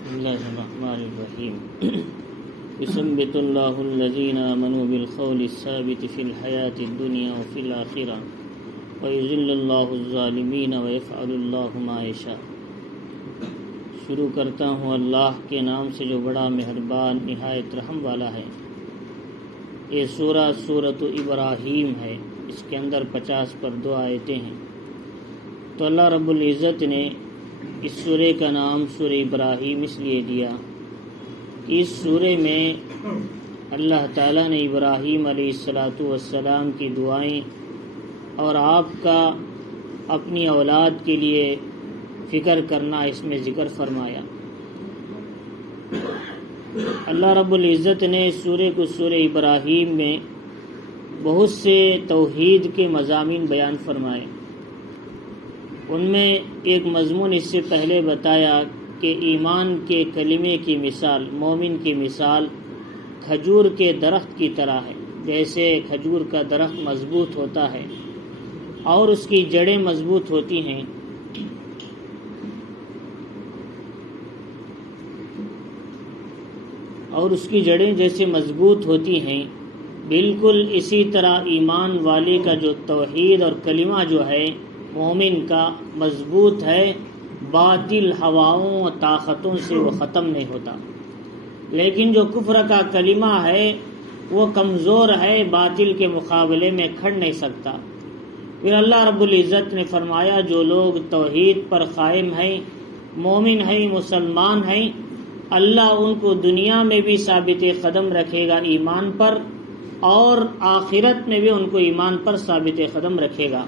بسم اللہ الرحمن الرحیم یثبت اللہ الذین آمنوا بالقول الثابت فی الحیاۃ الدنیا وفی الآخرہ ویذل اللہ الظالمین ویفعل اللہ ما یشاء۔ شروع کرتا ہوں اللہ کے نام سے جو بڑا مہربان نہایت رحم والا ہے۔ یہ سورہ سورۃ ابراہیم ہے، اس کے اندر 50 پر 2 آیتیں ہیں۔ تو اللہ رب العزت نے اس سورے کا نام سورہ ابراہیم اس لیے دیا کہ اس سورے میں اللہ تعالیٰ نے ابراہیم علیہ السلام کی دعائیں اور آپ کا اپنی اولاد کے لیے فکر کرنا اس میں ذکر فرمایا۔ اللہ رب العزت نے اس سورے کو سورہ ابراہیم میں بہت سے توحید کے مضامین بیان فرمائے۔ ان میں ایک مضمون اس سے پہلے بتایا کہ ایمان کے کلمے کی مثال، مومن کی مثال کھجور کے درخت کی طرح ہے۔ جیسے کھجور کا درخت مضبوط ہوتا ہے اور اس کی جڑیں مضبوط ہوتی ہیں، اور اس کی جڑیں جیسے مضبوط ہوتی ہیں، بالکل اسی طرح ایمان والے کا جو توحید اور کلمہ جو ہے مومن کا مضبوط ہے، باطل ہواؤں اور طاقتوں سے وہ ختم نہیں ہوتا۔ لیکن جو کفر کا کلمہ ہے وہ کمزور ہے، باطل کے مقابلے میں کھڑ نہیں سکتا۔ پھر اللہ رب العزت نے فرمایا جو لوگ توحید پر قائم ہیں، مومن ہیں، مسلمان ہیں، اللہ ان کو دنیا میں بھی ثابت قدم رکھے گا ایمان پر، اور آخرت میں بھی ان کو ایمان پر ثابت قدم رکھے گا۔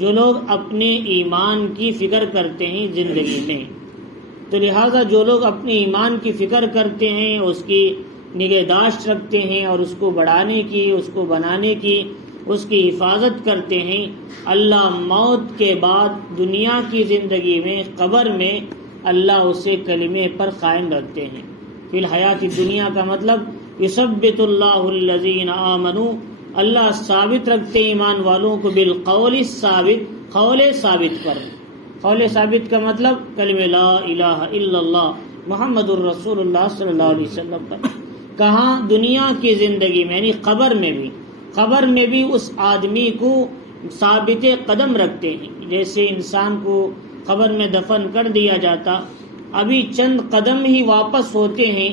جو لوگ اپنے ایمان کی فکر کرتے ہیں زندگی میں، تو لہٰذا جو لوگ اپنے ایمان کی فکر کرتے ہیں، اس کی نگہداشت رکھتے ہیں اور اس کو بڑھانے کی، اس کو بنانے کی، اس کی حفاظت کرتے ہیں، اللہ موت کے بعد دنیا کی زندگی میں، قبر میں اللہ اسے کلمے پر قائم رکھتے ہیں۔ فی الحیات دنیا کا مطلب یثبت اللہ الذین آمنوا، اللہ ثابت رکھتے ایمان والوں کو بالقول الثابت، قول ثابت پر۔ قول ثابت کا مطلب کلمہ لا الہ الا اللہ محمد الرسول اللہ صلی اللہ علیہ وسلم پر۔ کہاں؟ دنیا کی زندگی میں، یعنی قبر میں بھی۔ قبر میں بھی اس آدمی کو ثابت قدم رکھتے ہیں۔ جیسے انسان کو قبر میں دفن کر دیا جاتا، ابھی چند قدم ہی واپس ہوتے ہیں،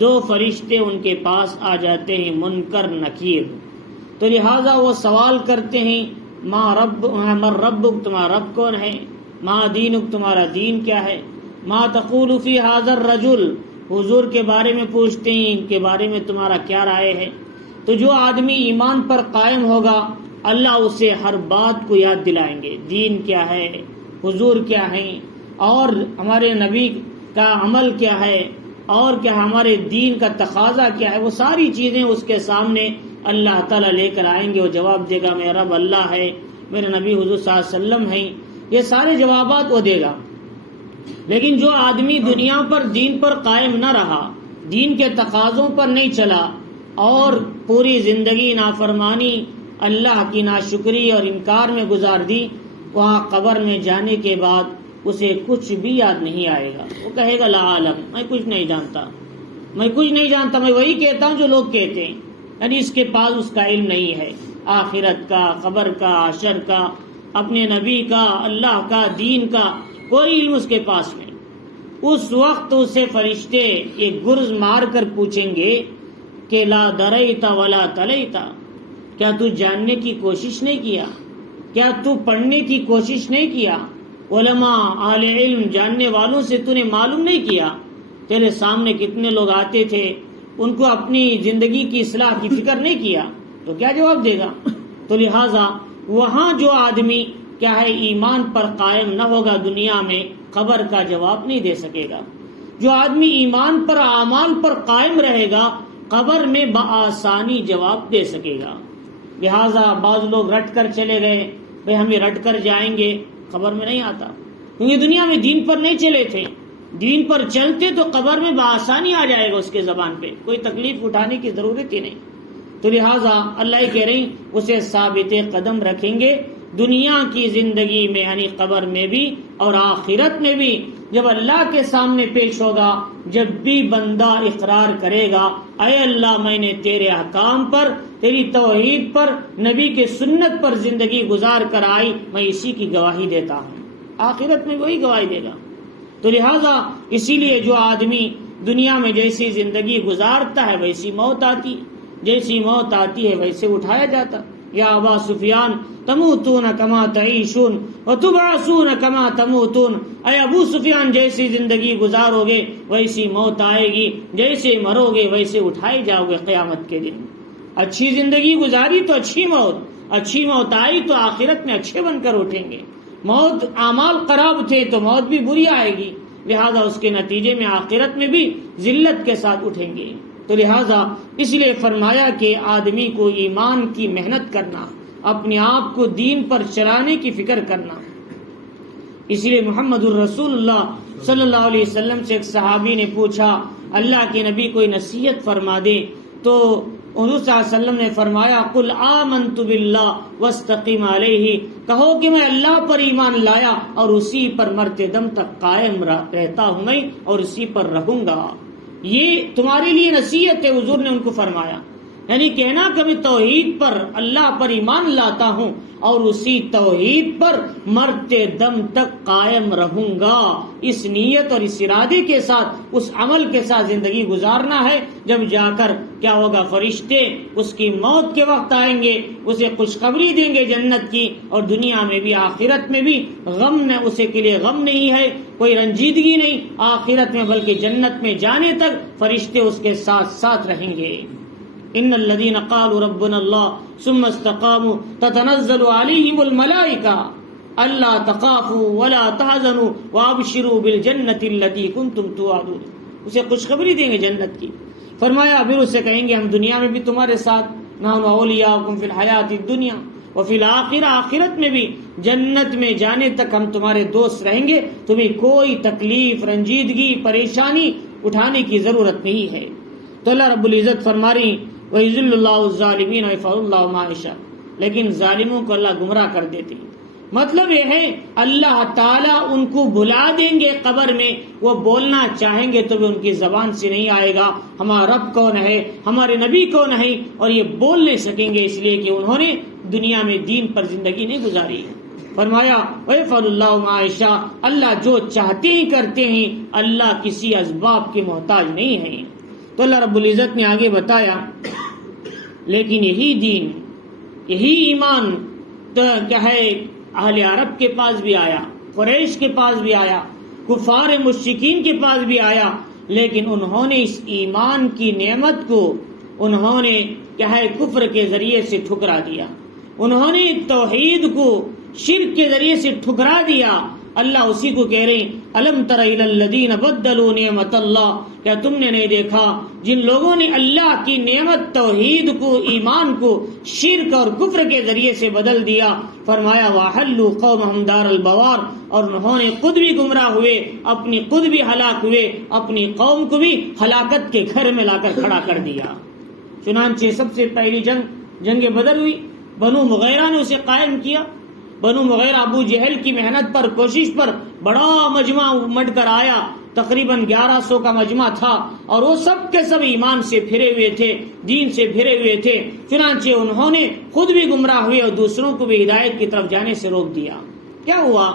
2 فرشتے ان کے پاس آ جاتے ہیں، منکر نکیر۔ تو لہٰذا وہ سوال کرتے ہیں ماں ربک، تمہارا رب کون ہے؟ ماں دینک، تمہارا دین کیا ہے؟ ماں تقول فی ھذا الرجل، حضور کے بارے میں پوچھتے ہیں، ان کے بارے میں تمہارا کیا رائے ہے؟ تو جو آدمی ایمان پر قائم ہوگا اللہ اسے ہر بات کو یاد دلائیں گے، دین کیا ہے، حضور کیا ہے، اور ہمارے نبی کا عمل کیا ہے، اور کیا ہمارے دین کا تقاضا کیا ہے، وہ ساری چیزیں اس کے سامنے اللہ تعالیٰ لے کر آئیں گے۔ وہ جواب دے گا میرا رب اللہ ہے، میرے نبی حضور صلی اللہ علیہ وسلم ہیں، یہ سارے جوابات وہ دے گا۔ لیکن جو آدمی دنیا پر دین پر قائم نہ رہا، دین کے تقاضوں پر نہیں چلا، اور پوری زندگی نافرمانی، اللہ کی ناشکری اور انکار میں گزار دی، وہاں قبر میں جانے کے بعد اسے کچھ بھی یاد نہیں آئے گا۔ وہ کہے گا لا عالم، میں کچھ نہیں جانتا، میں کچھ نہیں جانتا، میں وہی کہتا ہوں جو لوگ کہتے ہیں۔ یعنی اس کے پاس اس کا علم نہیں ہے، آخرت کا، قبر کا، حشر کا، اپنے نبی کا، اللہ کا، دین کا کوئی علم اس کے پاس نہیں۔ اس وقت اسے فرشتے یہ گرز مار کر پوچھیں گے کہ لا دریت ولا تلیت، کیا تو جاننے کی کوشش نہیں کیا؟ کیا تو پڑھنے کی کوشش نہیں کیا؟ علماء، اہل علم، جاننے والوں سے تو نے معلوم نہیں کیا؟ تیرے سامنے کتنے لوگ آتے تھے، ان کو اپنی زندگی کی اصلاح کی فکر نہیں کیا، تو کیا جواب دے گا؟ تو لہٰذا وہاں جو آدمی کیا ہے ایمان پر قائم نہ ہوگا دنیا میں، قبر کا جواب نہیں دے سکے گا۔ جو آدمی ایمان پر، اعمال پر قائم رہے گا، قبر میں بآسانی جواب دے سکے گا۔ لہٰذا بعض لوگ رٹ کر چلے گئے، بھئی ہمیں رٹ کر جائیں گے، قبر میں نہیں آتا، کیونکہ دنیا میں دین پر نہیں چلے تھے۔ دین پر چلتے تو قبر میں بآسانی آ جائے گا، اس کے زبان پہ کوئی تکلیف اٹھانے کی ضرورت ہی نہیں۔ تو لہٰذا اللہ کہہ رہی اسے ثابت قدم رکھیں گے، دنیا کی زندگی میں یعنی قبر میں بھی اور آخرت میں بھی جب اللہ کے سامنے پیش ہوگا، جب بھی بندہ اقرار کرے گا اے اللہ میں نے تیرے احکام پر، تیری توحید پر، نبی کے سنت پر زندگی گزار کر آئی، میں اسی کی گواہی دیتا ہوں، آخرت میں وہی گواہی دے گا۔ تو لہٰذا اسی لیے جو آدمی دنیا میں جیسی زندگی گزارتا ہے ویسی موت آتی، جیسی موت آتی ہے ویسے اٹھایا جاتا۔ یا ابا سفیان تموتون کما تعیشون وتبعثون کما تموتون، اے ابو سفیان جیسی زندگی گزارو گے ویسی موت آئے گی، جیسے مرو گے ویسے اٹھائے جاؤ گے قیامت کے دن۔ اچھی زندگی گزاری تو اچھی موت آئی تو آخرت میں اچھے بن کر اٹھیں گے۔ موت اعمال خراب تھے تو موت بھی بری آئے گی، لہذا اس کے نتیجے میں آخرت میں بھی ذلت کے ساتھ اٹھیں گے۔ تو لہذا اس لیے فرمایا کہ آدمی کو ایمان کی محنت کرنا، اپنے آپ کو دین پر چلانے کی فکر کرنا۔ اس لیے محمد الرسول اللہ صلی اللہ علیہ وسلم سے ایک صحابی نے پوچھا اللہ کے نبی کوئی نصیحت فرما دے، تو حضور صلی اللہ علیہ وسلم نے فرمایا قل آمنت باللہ واستقم علیہ، کہو کہ میں اللہ پر ایمان لایا اور اسی پر مرتے دم تک قائم رہتا ہوں میں اور اسی پر رہوں گا۔ یہ تمہارے لیے نصیحت ہے، حضور نے ان کو فرمایا، یعنی کہنا کہ میں توحید پر، اللہ پر ایمان لاتا ہوں اور اسی توحید پر مرتے دم تک قائم رہوں گا، اس نیت اور اس ارادے کے ساتھ، اس عمل کے ساتھ زندگی گزارنا ہے۔ جب جا کر کیا ہوگا، فرشتے اس کی موت کے وقت آئیں گے، اسے خوشخبری دیں گے جنت کی، اور دنیا میں بھی آخرت میں بھی غم نہ، اسے کے لیے غم نہیں ہے، کوئی رنجیدگی نہیں آخرت میں، بلکہ جنت میں جانے تک فرشتے اس کے ساتھ ساتھ رہیں گے۔ ان الذين قالوا ربنا الله ثم استقاموا تتنزل عليهم الملائكة الا تخافوا ولا تحزنوا وابشروا بالجنة التي كنتم توعدون، اسے خوشخبری دیں گے جنت کی۔ فرمایا پھر اسے کہیں گے ہم دنیا میں بھی تمہارے ساتھ، نحن اولیاؤکم فی الحیات الدنیا وفی الآخرہ، آخرت میں بھی جنت میں جانے تک ہم تمہارے دوست رہیں گے، تمہیں کوئی تکلیف، رنجیدگی، پریشانی اٹھانے کی ضرورت نہیں ہے۔ تو اللہ رب العزت فرما رہی وَيُذِلُّ اللَّهُ الظَّالِمِينَ وَيَفْعَلُ اللَّهُ مَا يَشَاءُ، لیکن ظالموں کو اللہ گمراہ کر دیتے ہیں۔ مطلب یہ ہے اللہ تعالیٰ ان کو بلا دیں گے قبر میں، وہ بولنا چاہیں گے تو بھی ان کی زبان سے نہیں آئے گا ہمارا رب کون ہے، ہمارے نبی کون ہے، اور یہ بول نہیں سکیں گے اس لیے کہ انہوں نے دنیا میں دین پر زندگی نہیں گزاری ہے۔ فرمایا وَيَفْعَلُ اللَّهُ مَا يَشَاءُ، اللہ جو چاہتے ہی کرتے ہیں، اللہ کسی اسباب کے محتاج نہیں ہے۔ تو اللہ رب العزت نے آگے بتایا لیکن یہی دین، یہی ایمان تو کیا ہے، اہل عرب کے پاس بھی آیا، قریش کے پاس بھی آیا، کفار مشرکین کے پاس بھی آیا، لیکن انہوں نے اس ایمان کی نعمت کو انہوں نے کیا ہے کفر کے ذریعے سے ٹھکرا دیا، انہوں نے توحید کو شرک کے ذریعے سے ٹھکرا دیا۔ اللہ اسی کو کہہ رہے ہیں الم تر الی الذین بدلوا نعمت اللہ، کیا تم نے نہیں دیکھا جن لوگوں نے اللہ کی نعمت توحید کو، ایمان کو شرک اور کفر کے ذریعے سے بدل دیا۔ فرمایا وَأَحَلُّوا قَوْمَهُمْ دَارَ الْبَوَارِ، اور انہوں نے خود بھی گمراہ ہوئے، اپنی خود بھی ہلاک ہوئے، اپنی قوم کو بھی ہلاکت کے گھر میں لا کر کھڑا کر دیا۔ چنانچہ سب سے پہلی جنگ بدر ہوئی، بنو مغیرہ نے اسے قائم کیا۔ بنو مغیرہ ابو جہل کی محنت پر، کوشش پر بڑا مجمع امٹ کر آیا، تقریباً 1100 کا مجمع تھا، اور وہ سب کے سب ایمان سے پھرے ہوئے تھے، دین سے پھرے ہوئے تھے۔ چنانچہ انہوں نے خود بھی گمراہ ہوئے اور دوسروں کو بھی ہدایت کی طرف جانے سے روک دیا۔ کیا ہوا؟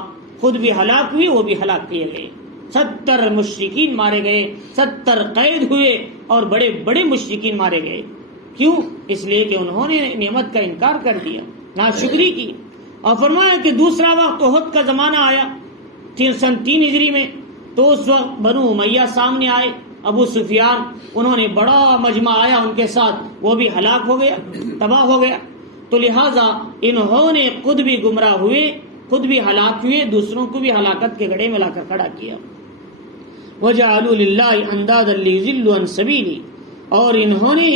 خود بھی ہلاک ہوئے، وہ بھی ہلاک کیے گئے۔ 70 مشرکین مارے گئے، 70 قید ہوئے، اور بڑے بڑے مشرکین مارے گئے۔ کیوں؟ اس لیے کہ انہوں نے نعمت کا انکار کر دیا، ناشکری کی۔ اور فرمایا کہ دوسرا وقت احد کا زمانہ آیا سن 3 ہجری میں، تو اس وقت بنو امیہ سامنے آئے، ابو سفیان، انہوں نے بڑا مجمع آیا ان کے ساتھ، وہ بھی ہلاک ہو گیا، تباہ ہو گیا۔ تو لہٰذا انہوں نے خود بھی گمراہ ہوئے، خود بھی ہلاک ہوئے، دوسروں کو بھی ہلاکت کے گڑھے میں لا کر کھڑا کیا۔ وَجَعَلُوا لِلَّهِ أَنْدَادًا لِيُضِلُّوا عَنْ سَبِيلِهِ، اور انہوں نے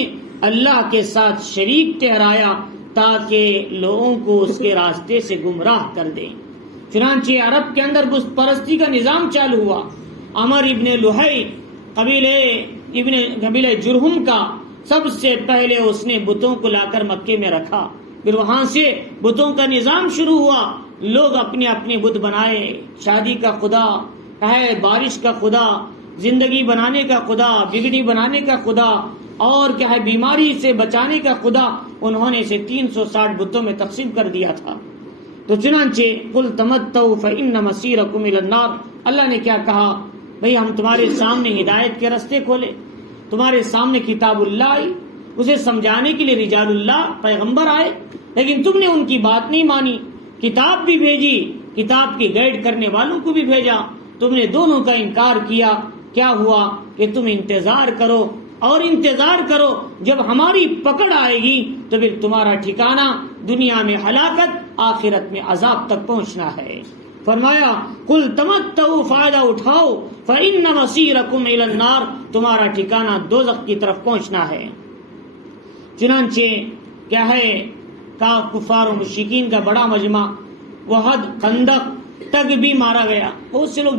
اللہ کے ساتھ شریک ٹھہرایا تاکہ لوگوں کو اس کے راستے سے گمراہ کر دیں۔ چنانچہ عرب کے اندر بت پرستی کا نظام چالو ہوا۔ عمر ابن لحی قبیلہ جرہم کا سب سے پہلے اس نے بتوں کو لا کر مکے میں رکھا، پھر وہاں سے بتوں کا نظام شروع ہوا، لوگ اپنے اپنے بت بنائے، شادی کا خدا ہے، بارش کا خدا، زندگی بنانے کا خدا، بگڑی بنانے کا خدا، اور کیا ہے بیماری سے بچانے کا خدا، انہوں نے اسے 360 بتوں میں تقسیم کر دیا تھا۔ تو چنانچہ قل تمتعوا فإن مسیرکم الی النار، اللہ نے کیا کہا، بھئی ہم تمہارے سامنے ہدایت کے راستے کھولے، تمہارے سامنے کتاب اللہ آئی، اسے سمجھانے کے لیے رجال اللہ پیغمبر آئے، لیکن تم نے ان کی بات نہیں مانی، کتاب بھی بھیجی، کتاب کی گائیڈ کرنے والوں کو بھی بھیجا، تم نے دونوں کا انکار کیا، کیا ہوا کہ تم انتظار کرو اور انتظار کرو، جب ہماری پکڑ آئے گی تو پھر تمہارا ٹھکانہ دنیا میں ہلاکت، آخرت میں عذاب تک پہنچنا ہے۔ فرمایا قل تمتعوا، فائدہ اٹھاؤ، فإن مسیرکم الی النار، تمہارا ٹھکانہ دوزخ کی طرف پہنچنا ہے۔ چنانچہ کیا ہے کفار و مشرکین کا بڑا مجمع، وحد، خندق تک بھی مارا گیا، بہت سے لوگ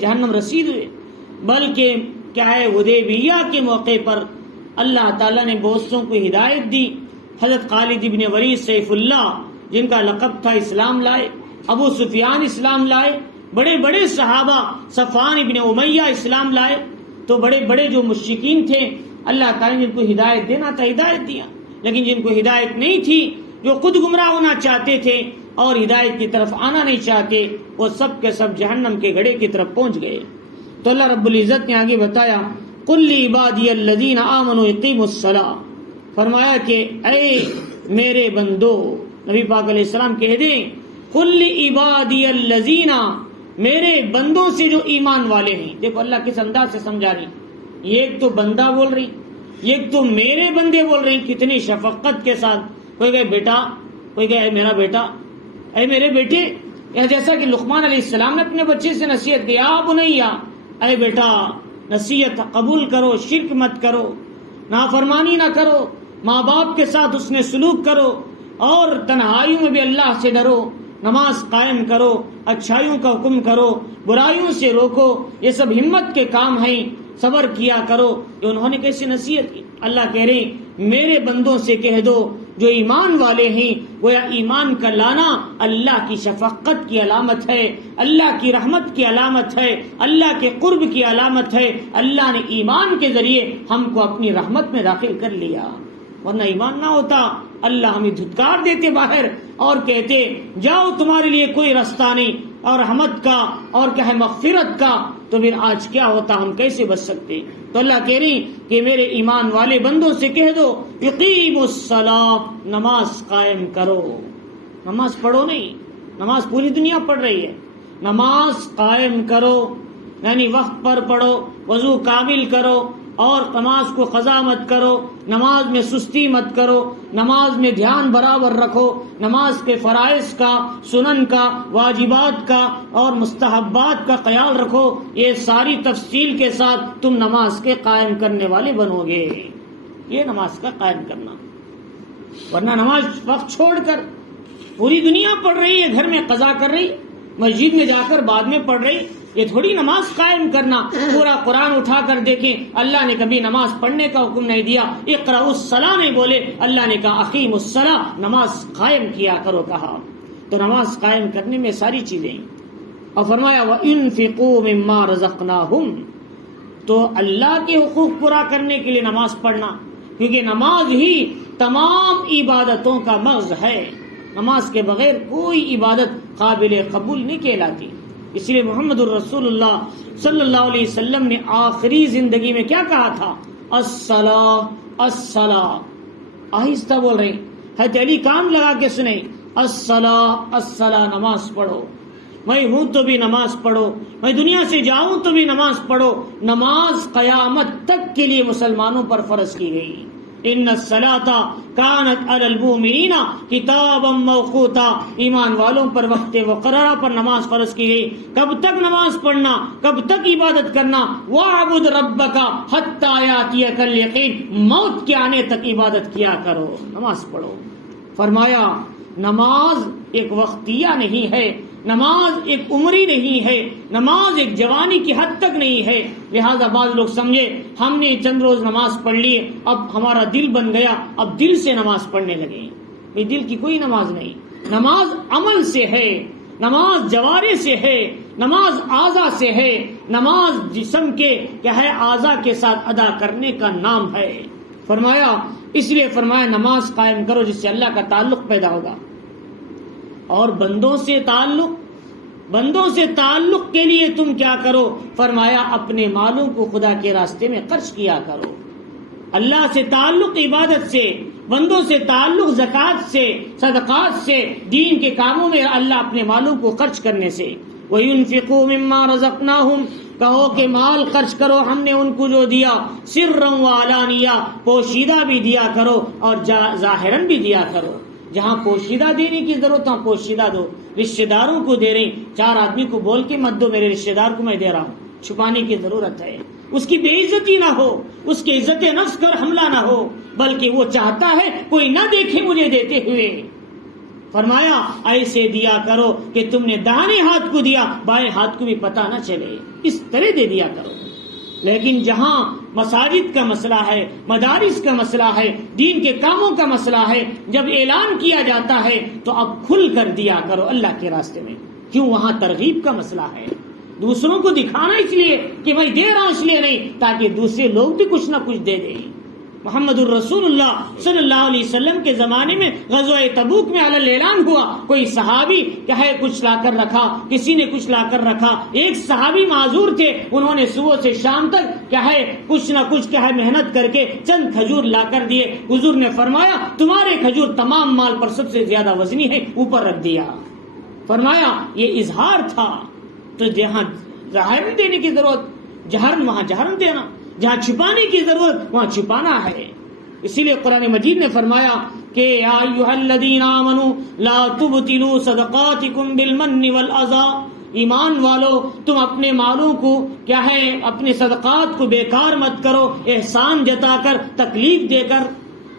جہنم رسید ہوئے، بلکہ کیا ہے حدیبیہ کے موقع پر اللہ تعالیٰ نے بہت سوں کو ہدایت دی۔ حضرت خالد ابن ولید سیف اللہ، جن کا لقب تھا، اسلام لائے، ابو سفیان اسلام لائے، بڑے بڑے صحابہ، صفوان ابن امیہ اسلام لائے، تو بڑے بڑے جو مشرکین تھے، اللہ تعالیٰ نے جن کو ہدایت دینا تھا ہدایت دیا، لیکن جن کو ہدایت نہیں تھی، جو خود گمراہ ہونا چاہتے تھے اور ہدایت کی طرف آنا نہیں چاہتے، وہ سب کے سب جہنم کے گڑھے کی طرف پہنچ گئے۔ تو اللہ رب العزت نے آگے بتایا قل لعبادی الذین آمنوا یقیموا الصلاۃ، فرمایا کہ اے میرے بندو، نبی پاک علیہ السلام کہہ دیں قل لعبادی الذین، میرے بندوں سے جو ایمان والے ہیں۔ دیکھو اللہ کس انداز سے سمجھا رہی، یہ ایک تو بندہ بول رہی، ایک تو میرے بندے بول رہے ہیں، کتنی شفقت کے ساتھ، کوئی کہے بیٹا، کوئی کہے اے میرا بیٹا، اے میرے بیٹے، یا جیسا کہ لقمان علیہ السلام نے اپنے بچے سے نصیحت کی، یا بنیا، اے بیٹا نصیحت قبول کرو، شرک مت کرو، نافرمانی نہ کرو، ماں باپ کے ساتھ اس نے سلوک کرو، اور تنہائیوں میں بھی اللہ سے ڈرو، نماز قائم کرو، اچھائیوں کا حکم کرو، برائیوں سے روکو، یہ سب ہمت کے کام ہیں، صبر کیا کرو۔ کہ انہوں نے کیسی نصیحت کی؟ اللہ کہہ رہے ہیں میرے بندوں سے کہہ دو جو ایمان والے ہیں، گویا ایمان کا لانا اللہ کی شفقت کی علامت ہے، اللہ کی رحمت کی علامت ہے، اللہ کے قرب کی علامت ہے۔ اللہ نے ایمان کے ذریعے ہم کو اپنی رحمت میں داخل کر لیا، ورنہ ایمان نہ ہوتا اللہ ہمیں دھتکار دیتے باہر اور کہتے جاؤ تمہارے لیے کوئی رستہ نہیں، اور رحمت کا اور کیا ہے مغفرت کا، تو پھر آج کیا ہوتا، ہم کیسے بچ سکتے؟ تو اللہ کہہ رہی کہ میرے ایمان والے بندوں سے کہہ دو یقیموا الصلاۃ، نماز قائم کرو۔ نماز پڑھو نہیں، نماز پوری دنیا پڑھ رہی ہے، نماز قائم کرو، یعنی وقت پر پڑھو، وضو کامل کرو، اور نماز کو قضا مت کرو، نماز میں سستی مت کرو، نماز میں دھیان برابر رکھو، نماز کے فرائض کا، سنن کا، واجبات کا اور مستحبات کا خیال رکھو، یہ ساری تفصیل کے ساتھ تم نماز کے قائم کرنے والے بنو گے۔ یہ نماز کا قائم کرنا، ورنہ نماز وقت چھوڑ کر پوری دنیا پڑھ رہی ہے، گھر میں قضا کر رہی، مسجد میں جا کر بعد میں پڑھ رہی، یہ تھوڑی نماز قائم کرنا۔ پورا قرآن اٹھا کر دیکھیں، اللہ نے کبھی نماز پڑھنے کا حکم نہیں دیا، اقرأوا الصلاۃ نہیں بولے، اللہ نے کہا اقیموا الصلاۃ، نماز قائم کیا کرو کہا۔ تو نماز قائم کرنے میں ساری چیزیں، اور فرمایا وَإِنفِقُوا مِمَّا رَزَقْنَاهُمْ، تو اللہ کے حقوق پورا کرنے کے لیے نماز پڑھنا، کیونکہ نماز ہی تمام عبادتوں کا مغز ہے، نماز کے بغیر کوئی عبادت قابل قبول نہیں کہلاتی۔ اس لیے محمد الرسول اللہ صلی اللہ علیہ وسلم نے آخری زندگی میں کیا کہا تھا؟ الصلاۃ الصلاۃ، آہستہ بول رہے ہیں، حضرت علی کان لگا کے سنیں، الصلاۃ الصلاۃ، نماز پڑھو، میں ہوں تو بھی نماز پڑھو، میں دنیا سے جاؤں تو بھی نماز پڑھو۔ نماز قیامت تک کے لیے مسلمانوں پر فرض کی گئی۔ ان الصلاۃ کانت علی المؤمنین کتابا موقوتا، ایمان والوں پر وقت مقررہ پر نماز فرض کی گئی۔ کب تک نماز پڑھنا، کب تک عبادت کرنا؟ وَاعْبُدْ رَبَّكَ حَتَّىٰ يَأْتِيَكَ الْيَقِينُ، موت کے آنے تک عبادت کیا کرو، نماز پڑھو۔ فرمایا نماز ایک وقتیہ نہیں ہے، نماز ایک عمری نہیں ہے، نماز ایک جوانی کی حد تک نہیں ہے۔ لہذا بعض لوگ سمجھے ہم نے چند روز نماز پڑھ لی، اب ہمارا دل بن گیا، اب دل سے نماز پڑھنے لگے۔ یہ دل کی کوئی نماز نہیں. نماز عمل سے ہے، نماز جوارے سے ہے، نماز اعضاء سے ہے، نماز جسم کے کیا ہے اعضاء کے ساتھ ادا کرنے کا نام ہے. فرمایا اس لیے فرمایا نماز قائم کرو جس سے اللہ کا تعلق پیدا ہوگا. اور بندوں سے تعلق کے لیے تم کیا کرو؟ فرمایا اپنے مالوں کو خدا کے راستے میں خرچ کیا کرو. اللہ سے تعلق عبادت سے، بندوں سے تعلق زکوٰۃ سے، صدقات سے، دین کے کاموں میں اللہ اپنے مالوں کو خرچ کرنے سے. وَيُنْفِقُوا مِمَّا رَزَقْنَاهُمْ، کہو کہ مال خرچ کرو ہم نے ان کو جو دیا، سرًّا وعلانیہ، پوشیدہ بھی دیا کرو اور ظاہراً بھی دیا کرو. جہاں پوشیدہ دینے کی ضرورت وہاں پوشیدہ دو. رشتہ داروں کو دے رہے، 4 آدمی کو بول کے مت دو میرے رشتہ دار کو میں دے رہا ہوں. چھپانے کی ضرورت ہے، اس کی بے عزتی نہ ہو، اس کے عزت نفس پر حملہ نہ ہو، بلکہ وہ چاہتا ہے کوئی نہ دیکھے مجھے دیتے ہوئے. فرمایا ایسے دیا کرو کہ تم نے داہنے ہاتھ کو دیا بائیں ہاتھ کو بھی پتہ نہ چلے، اس طرح دے دیا کرو. لیکن جہاں مساجد کا مسئلہ ہے، مدارس کا مسئلہ ہے، دین کے کاموں کا مسئلہ ہے، جب اعلان کیا جاتا ہے تو اب کھل کر دیا کرو اللہ کے راستے میں. کیوں؟ وہاں ترغیب کا مسئلہ ہے. دوسروں کو دکھانا اس لیے کہ میں دے رہا ہوں اس لیے نہیں، تاکہ دوسرے لوگ بھی کچھ نہ کچھ دے دیں. محمد الرسول اللہ صلی اللہ علیہ وسلم کے زمانے میں غزوہ تبوک میں اعلان ہوا، کوئی صحابی کیا ہے کچھ لا کر رکھا، کسی نے کچھ لا کر رکھا. ایک صحابی معذور تھے، انہوں نے صبح سے شام تک کیا ہے کچھ نہ کچھ کیا ہے محنت کر کے چند کھجور لا کر دیے. حضور نے فرمایا تمہارے کھجور تمام مال پر سب سے زیادہ وزنی ہے، اوپر رکھ دیا. فرمایا یہ اظہار تھا. تو جہاں ظاہر دینے کی ضرورت جہرن وہاں جہرن دینا، جہاں چھپانے کی ضرورت وہاں چھپانا ہے. اسی لیے قرآن مجید نے فرمایا کہ یا ایھا الذین آمنوا لا تبطلوا صدقاتکم بالمن والأذى، ایمان والو تم اپنے مالوں کو کیا ہے اپنے صدقات کو بیکار مت کرو، احسان جتا کر، تکلیف دے کر.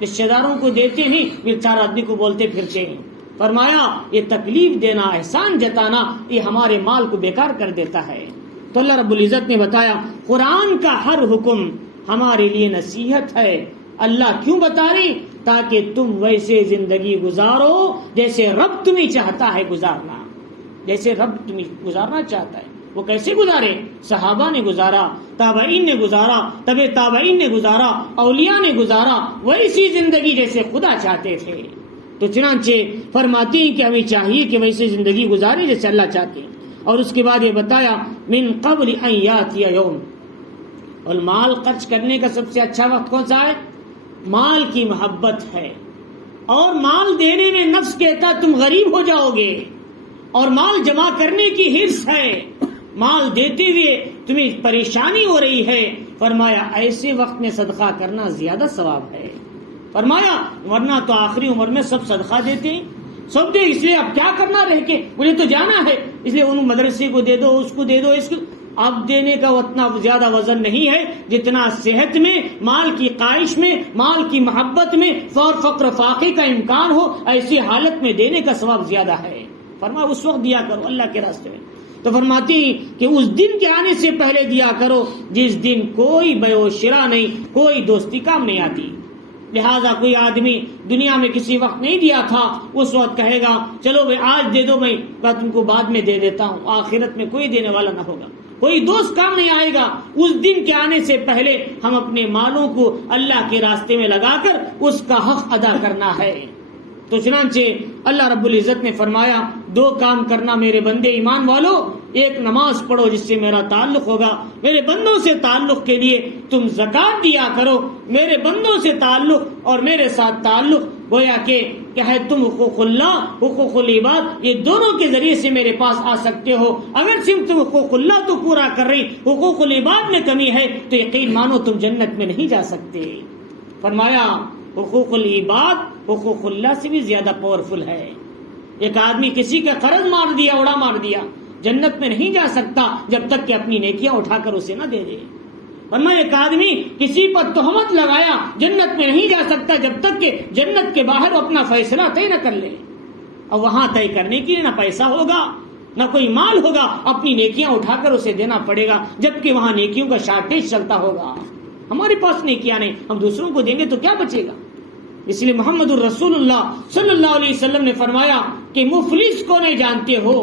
رشتہ داروں کو دیتے ہیں پھر 4 آدمی کو بولتے پھرتے ہیں. فرمایا یہ تکلیف دینا، احسان جتانا، یہ ہمارے مال کو بیکار کر دیتا ہے. تو اللہ رب العزت نے بتایا قرآن کا ہر حکم ہمارے لیے نصیحت ہے. اللہ کیوں بتا رہی؟ تاکہ تم ویسے زندگی گزارو جیسے رب تمہیں چاہتا ہے گزارنا. جیسے رب تمہیں گزارنا چاہتا ہے وہ کیسے گزارے؟ صحابہ نے گزارا، تابعین نے گزارا، تبع تابعین نے گزارا، اولیاء نے گزارا، ویسی زندگی جیسے خدا چاہتے تھے. تو چنانچہ فرماتی ہیں کہ ہمیں چاہیے کہ ویسے زندگی گزارے جیسے اللہ چاہتے ہیں. اور اس کے بعد یہ بتایا من قبل ان یاتی یوم، اور مال خرچ کرنے کا سب سے اچھا وقت کون سا ہے؟ مال کی محبت ہے. اور مال دینے میں نفس کہتا تم غریب ہو جاؤ گے، اور مال جمع کرنے کی حرص ہے، مال دیتے ہوئے تمہیں پریشانی ہو رہی ہے. فرمایا ایسے وقت میں صدقہ کرنا زیادہ ثواب ہے. فرمایا ورنہ تو آخری عمر میں سب صدقہ دیتے ہیں، سب دے، اس لیے اب کیا کرنا رہ کے، مجھے تو جانا ہے اس لیے ان مدرسے کو دے دو، اس کو دے دو، اس کو. اب دینے کا اتنا زیادہ وزن نہیں ہے جتنا صحت میں، مال کی خواہش میں، مال کی محبت میں، فقر فاقے کا امکان ہو، ایسی حالت میں دینے کا ثواب زیادہ ہے. فرمایا اس وقت دیا کرو اللہ کے راستے میں. تو فرماتی کہ اس دن کے آنے سے پہلے دیا کرو جس دن کوئی بیع و شرا نہیں، کوئی دوستی کام نہیں آتی. لہذا کوئی آدمی دنیا میں کسی وقت نہیں دیا تھا، اس وقت کہے گا چلو بھائی آج دے دو، میں تم کو بعد میں دے دیتا ہوں. آخرت میں کوئی دینے والا نہ ہوگا، کوئی دوست کام نہیں آئے گا. اس دن کے آنے سے پہلے ہم اپنے مالوں کو اللہ کے راستے میں لگا کر اس کا حق ادا کرنا ہے. تو چنانچہ اللہ رب العزت نے فرمایا 2 کام کرنا میرے بندے ایمان والو. ایک نماز پڑھو جس سے میرا تعلق ہوگا، میرے بندوں سے تعلق کے لیے تم زکوٰۃ دیا کرو. میرے بندوں سے تعلق اور میرے ساتھ تعلق گویا کہ کیا ہے تم حقوق اللہ، حقوق العباد، یہ دونوں کے ذریعے سے میرے پاس آ سکتے ہو. اگر صرف تم حقوق اللہ تو پورا کر رہی، حقوق العباد میں کمی ہے تو یقین مانو تم جنت میں نہیں جا سکتے. فرمایا حقوق العباد حقوق اللہ سے بھی زیادہ پاورفل ہے. ایک آدمی کسی کا قرض مار دیا، اڑا مار دیا، جنت میں نہیں جا سکتا جب تک کہ اپنی نیکیاں اٹھا کر اسے نہ دے دے. ورنہ ایک آدمی کسی پر تہمت لگایا جنت میں نہیں جا سکتا جب تک کہ جنت کے باہر اپنا فیصلہ طے نہ کر لے. اور وہاں طے کرنے کے لیے نہ پیسہ ہوگا نہ کوئی مال ہوگا، اپنی نیکیاں اٹھا کر اسے دینا پڑے گا، جبکہ وہاں نیکیوں کا شارٹیج چلتا ہوگا. ہمارے پاس نیکیاں نہیں، ہم دوسروں کو دیں گے تو کیا بچے گا؟ اس لیے محمد الرسول اللہ صلی اللہ علیہ وسلم نے فرمایا کہ مفلس کو نہیں جانتے ہو؟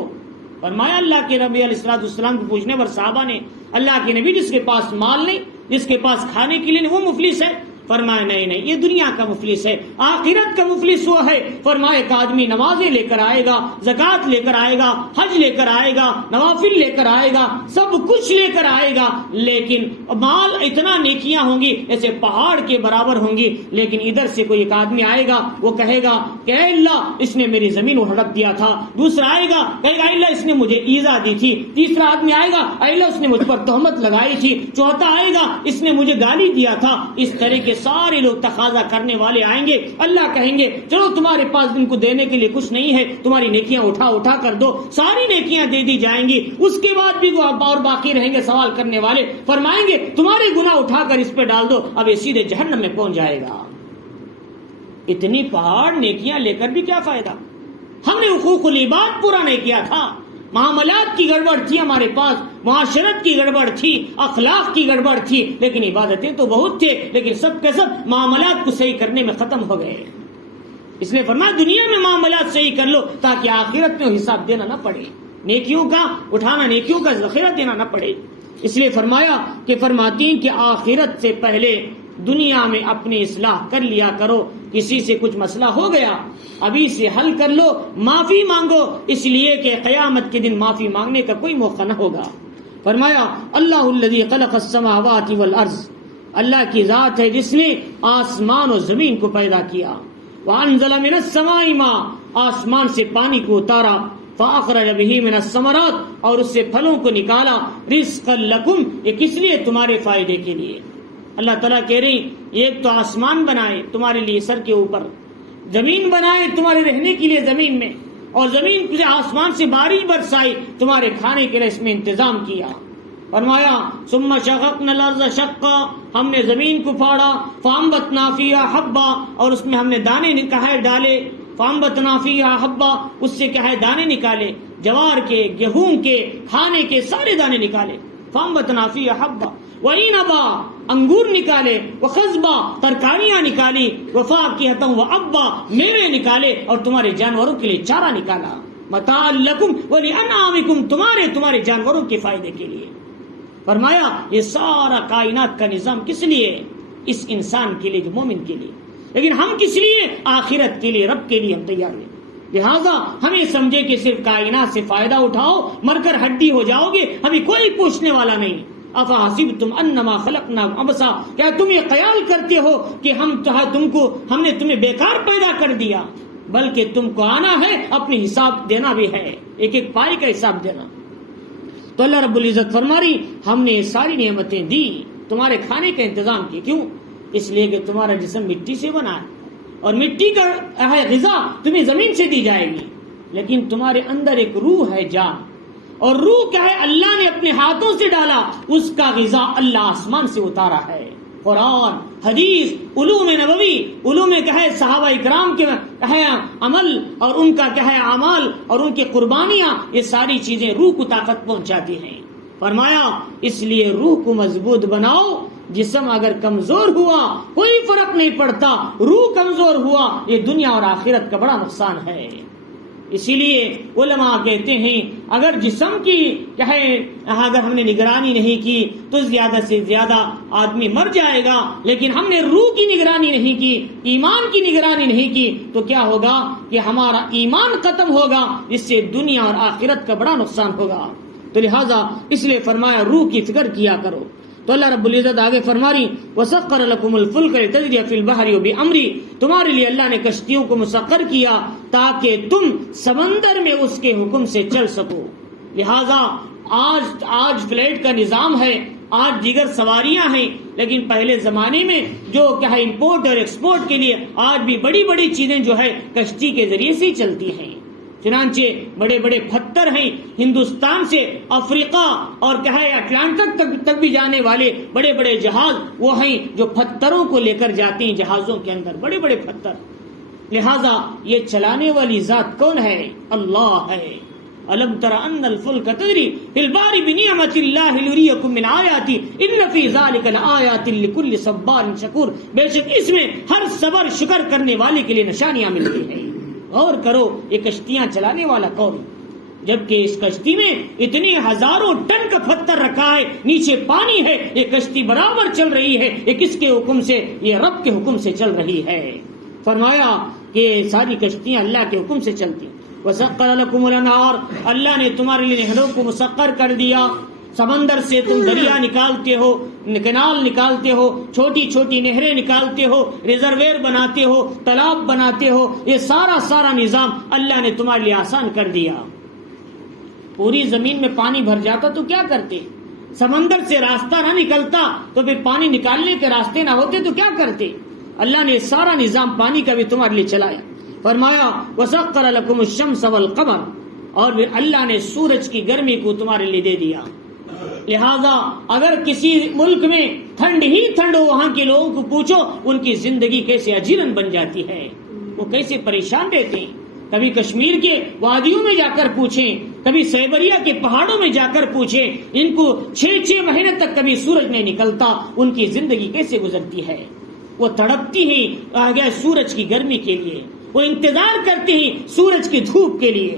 فرمایا اللہ کے نبی علیہ الصلوۃ والسلام کو پوچھنے پر صحابہ نے، اللہ کے نبی جس کے پاس مال نہیں، جس کے پاس کھانے کے لیے نہیں، وہ مفلس ہے؟ فرمایا نہیں، یہ دنیا کا مفلس ہے، آخرت کا مفلس وہ ہے۔ فرمایا ایک آدمی نمازیں لے کر آئے گا، زکوٰۃ لے کر آئے گا، حج لے کر آئے گا، نوافل لے کر آئے گا، سب کچھ لے کر آئے گا، لیکن مال اتنا نیکیاں ہوں گی ایسے پہاڑ کے برابر ہوں گی، لیکن ادھر سے کوئی ایک آدمی آئے گا، وہ کہے گا کہ اے اللہ اس نے میری زمین ہڑپ دیا تھا، دوسرا آئے گا کہے گا اے اللہ اس نے مجھے ایذا دی تھی، تیسرا آدمی آئے گا اے اللہ اس نے مجھ پر تہمت لگائی تھی، چوتھا آئے گا اس نے مجھے گالی دیا تھا۔ اس طرح کے سارے لوگ تقاضا کرنے والے آئیں گے، اللہ کہیں گے چلو تمہارے پاس ان کو دینے کے لیے کچھ نہیں ہے، تمہاری نیکیاں اٹھا اٹھا کر دو، ساری نیکیاں دے دی جائیں گی، اس کے بعد بھی وہ اور باقی رہیں گے سوال کرنے والے، فرمائیں گے تمہارے گناہ اٹھا کر اس پہ ڈال دو، اب یہ سیدھے جہنم میں پہنچ جائے گا۔ اتنی پہاڑ نیکیاں لے کر بھی کیا فائدہ؟ ہم نے حقوق العباد پورا نہیں کیا تھا، معاملات کی گڑبڑ تھی ہمارے پاس، معاشرت کی گڑبڑ تھی، اخلاق کی گڑبڑ تھی، لیکن عبادتیں تو بہت تھے، لیکن سب کے سب معاملات کو صحیح کرنے میں ختم ہو گئے۔ اس لیے فرمایا دنیا میں معاملات صحیح کر لو تاکہ آخرت میں حساب دینا نہ پڑے، نیکیوں کا اٹھانا، نیکیوں کا ذخیرہ دینا نہ پڑے۔ اس لیے فرمایا کہ فرماتی ہیں کہ آخرت سے پہلے دنیا میں اپنی اصلاح کر لیا کرو، کسی سے کچھ مسئلہ ہو گیا ابھی سے حل کر لو، معافی مانگو، اس لیے کہ قیامت کے دن معافی مانگنے کا کوئی موقع نہ ہوگا۔ فرمایا اللہ الذی خلق السماوات والارض، اللہ کی ذات ہے جس نے آسمان و زمین کو پیدا کیا، وانزل من السماء ماء، آسمان سے پانی کو اتارا، فاخرج به من الثمرات، اور اس سے پھلوں کو نکالا، رزقا لکم، یہ کس لیے؟ تمہارے فائدے کے لیے۔ اللہ تعالیٰ کہہ رہی ایک تو آسمان بنائے تمہارے لیے سر کے اوپر، زمین بنائے تمہارے رہنے کے لیے زمین میں، اور زمین سے آسمان سے بارش برسائی تمہارے کھانے کے لیے اس میں انتظام کیا۔ فرمایا ثم شققنا الارض شقا، ہم نے زمین کو پھاڑا، فانبتنا فیہا حبا، اور اس میں ہم نے دانے ڈالے، فانبتنا فیہا حبا، اس سے کیا ہے دانے نکالے، جوار کے، گیہوں کے، کھانے کے سارے دانے نکالے، فانبتنا فیہا حبا، وعنبا، انگور نکالے، وخزبا، ترکاریاں نکالی، وفاکہۃ وابا، میوے نکالے، اور تمہارے جانوروں کے لیے چارہ نکالا، متاع لکم ولانعامکم، تمہارے جانوروں کے فائدے کے لیے۔ فرمایا یہ سارا کائنات کا نظام کس لیے؟ اس انسان کے لیے جو مومن کے لیے، لیکن ہم کس لیے؟ آخرت کے لیے، رب کے لیے ہم تیار ہیں۔ لہذا ہمیں سمجھے کہ صرف کائنات سے فائدہ اٹھاؤ، مر کر ہڈی ہو جاؤ گے، ہمیں کوئی پوچھنے والا نہیں۔ افحسبتم انما خلقناکم عبثا، کیا تم یہ خیال کرتے ہو کہ ہم نے تمہیں بیکار پیدا کر دیا؟ بلکہ تم کو آنا ہے، اپنے حساب دینا بھی ہے، ایک ایک پائی کا حساب دینا۔ تو اللہ رب العزت فرما رہی ہم نے ساری نعمتیں دی، تمہارے کھانے کا انتظام کیا، کیوں؟ اس لیے کہ تمہارا جسم مٹی سے بنا ہے، اور مٹی کا غذا تمہیں زمین سے دی جائے گی، لیکن تمہارے اندر ایک روح ہے، جان، اور روح کیا ہے؟ اللہ نے اپنے ہاتھوں سے ڈالا، اس کا غذا اللہ آسمان سے اتارا ہے۔ قرآن، حدیث، علوم نبوی، علوم کیا ہے صحابہ اکرام کے ہے عمل، اور ان کا کیا ہے اعمال، اور ان کی قربانیاں، یہ ساری چیزیں روح کو طاقت پہنچاتی ہیں۔ فرمایا اس لیے روح کو مضبوط بناؤ، جسم اگر کمزور ہوا کوئی فرق نہیں پڑتا، روح کمزور ہوا یہ دنیا اور آخرت کا بڑا نقصان ہے۔ اسی لیے علماء کہتے ہیں اگر جسم کی کیا ہے اگر ہم نے نگرانی نہیں کی تو زیادہ سے زیادہ آدمی مر جائے گا، لیکن ہم نے روح کی نگرانی نہیں کی، ایمان کی نگرانی نہیں کی، تو کیا ہوگا کہ ہمارا ایمان ختم ہوگا، اس سے دنیا اور آخرت کا بڑا نقصان ہوگا۔ تو لہٰذا اس لیے فرمایا روح کی فکر کیا کرو۔ تو اللہ رب العزت آگے فرما رہی وَسَخَّرَ لَكُمُ الْفُلْكَ لِتَجْرِيَ فِي الْبَحْرِ وَبِأَمْرِهِ، تمہارے لیے اللہ نے کشتیوں کو مسخر کیا تاکہ تم سمندر میں اس کے حکم سے چل سکو۔ لہذا آج فلائٹ کا نظام ہے، آج دیگر سواریاں ہیں، لیکن پہلے زمانے میں جو کیا ہے امپورٹ اور ایکسپورٹ کے لیے آج بھی بڑی بڑی چیزیں جو ہے کشتی کے ذریعے سے ہی چلتی ہیں۔ چنانچہ بڑے بڑے پتھر ہیں، ہندوستان سے افریقہ اور کیا ہے اٹلانٹک تک بھی جانے والے بڑے بڑے جہاز وہ ہیں جو پتھروں کو لے کر جاتے ہیں جہازوں کے اندر، بڑے بڑے پتھر۔ لہذا یہ چلانے والی ذات کون ہے؟ اللہ ہے، الم تر ان الفلک تجری فی البحر بنعمت اللہ لیریکم من آیاتی ان فی ذلک لآیات لکل صبار شکور، بے شک اس میں ہر صبر شکر کرنے والے کے لیے نشانیاں ملتی ہیں۔ غور کرو یہ کشتیاں چلانے والا کون، جبکہ اس کشتی میں اتنے ہزاروں ٹن کا پتھر رکھا ہے، نیچے پانی ہے، یہ کشتی برابر چل رہی ہے، یہ کس کے حکم سے؟ یہ رب کے حکم سے چل رہی ہے۔ فرمایا کہ ساری کشتیاں اللہ کے حکم سے چلتی ہیں۔ وَسَخَّرَ لَكُمُ الْأَنْهَارَ، اللہ نے تمہارے لیے نہروں کو مسخر کر دیا، سمندر سے تم دریا نکالتے ہو، کینال نکالتے ہو، چھوٹی چھوٹی نہریں نکالتے ہو، ریزرویر بناتے ہو، تالاب بناتے ہو، یہ سارا نظام اللہ نے تمہارے لیے آسان کر دیا۔ پوری زمین میں پانی بھر جاتا تو کیا کرتے؟ سمندر سے راستہ نہ نکلتا تو پھر پانی نکالنے کے راستے نہ ہوتے تو کیا کرتے؟ اللہ نے سارا نظام پانی کا بھی تمہارے لیے چلایا۔ فرمایا وَسَخَّرَ لَكُمُ الشَّمْسَ وَالْقَمَرَ، اور پھر اللہ نے سورج کی گرمی کو تمہارے لیے دے دیا۔ لہذا اگر کسی ملک میں ٹھنڈ ہی ٹھنڈ ہو، وہاں کے لوگوں کو پوچھو ان کی زندگی کیسے اجیرن بن جاتی ہے، وہ کیسے پریشان رہتے ہیں۔ کبھی کشمیر کے وادیوں میں جا کر پوچھیں، کبھی سیبریا کے پہاڑوں میں جا کر پوچھیں، ان کو 6 مہینے تک کبھی سورج نہیں نکلتا، ان کی زندگی کیسے گزرتی ہے۔ وہ تڑپتی ہی آگے سورج کی گرمی کے لیے، وہ انتظار کرتے ہی سورج کی دھوپ کے لیے۔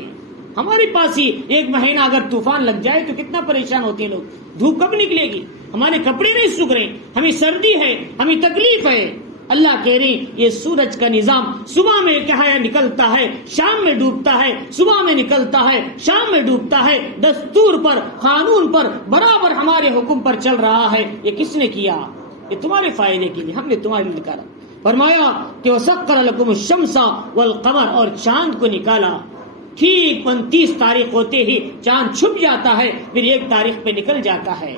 ہمارے پاس ہی 1 مہینہ اگر طوفان لگ جائے تو کتنا پریشان ہوتے ہیں لوگ، دھوپ کب نکلے گی، ہمارے کپڑے نہیں سوکھ رہے، ہمیں سردی ہے، ہمیں تکلیف ہے۔ اللہ کہہ رہی یہ سورج کا نظام صبح میں کہاں نکلتا ہے، شام میں ڈوبتا ہے، صبح میں نکلتا ہے، شام میں ڈوبتا ہے، دستور پر، قانون پر برابر ہمارے حکم پر چل رہا ہے۔ یہ کس نے کیا؟ یہ تمہارے فائدے کے لیے، ہم نے تمہارے لیے نکالا۔ فرمایا کہ وَسَخَّرَ لَكُمُ الشَّمْسَ وَالْقَمَرَ، اور چاند کو نکالا۔ ٹھیک 29 تاریخ ہوتے ہی چاند چھپ جاتا ہے، پھر 1 تاریخ پہ نکل جاتا ہے،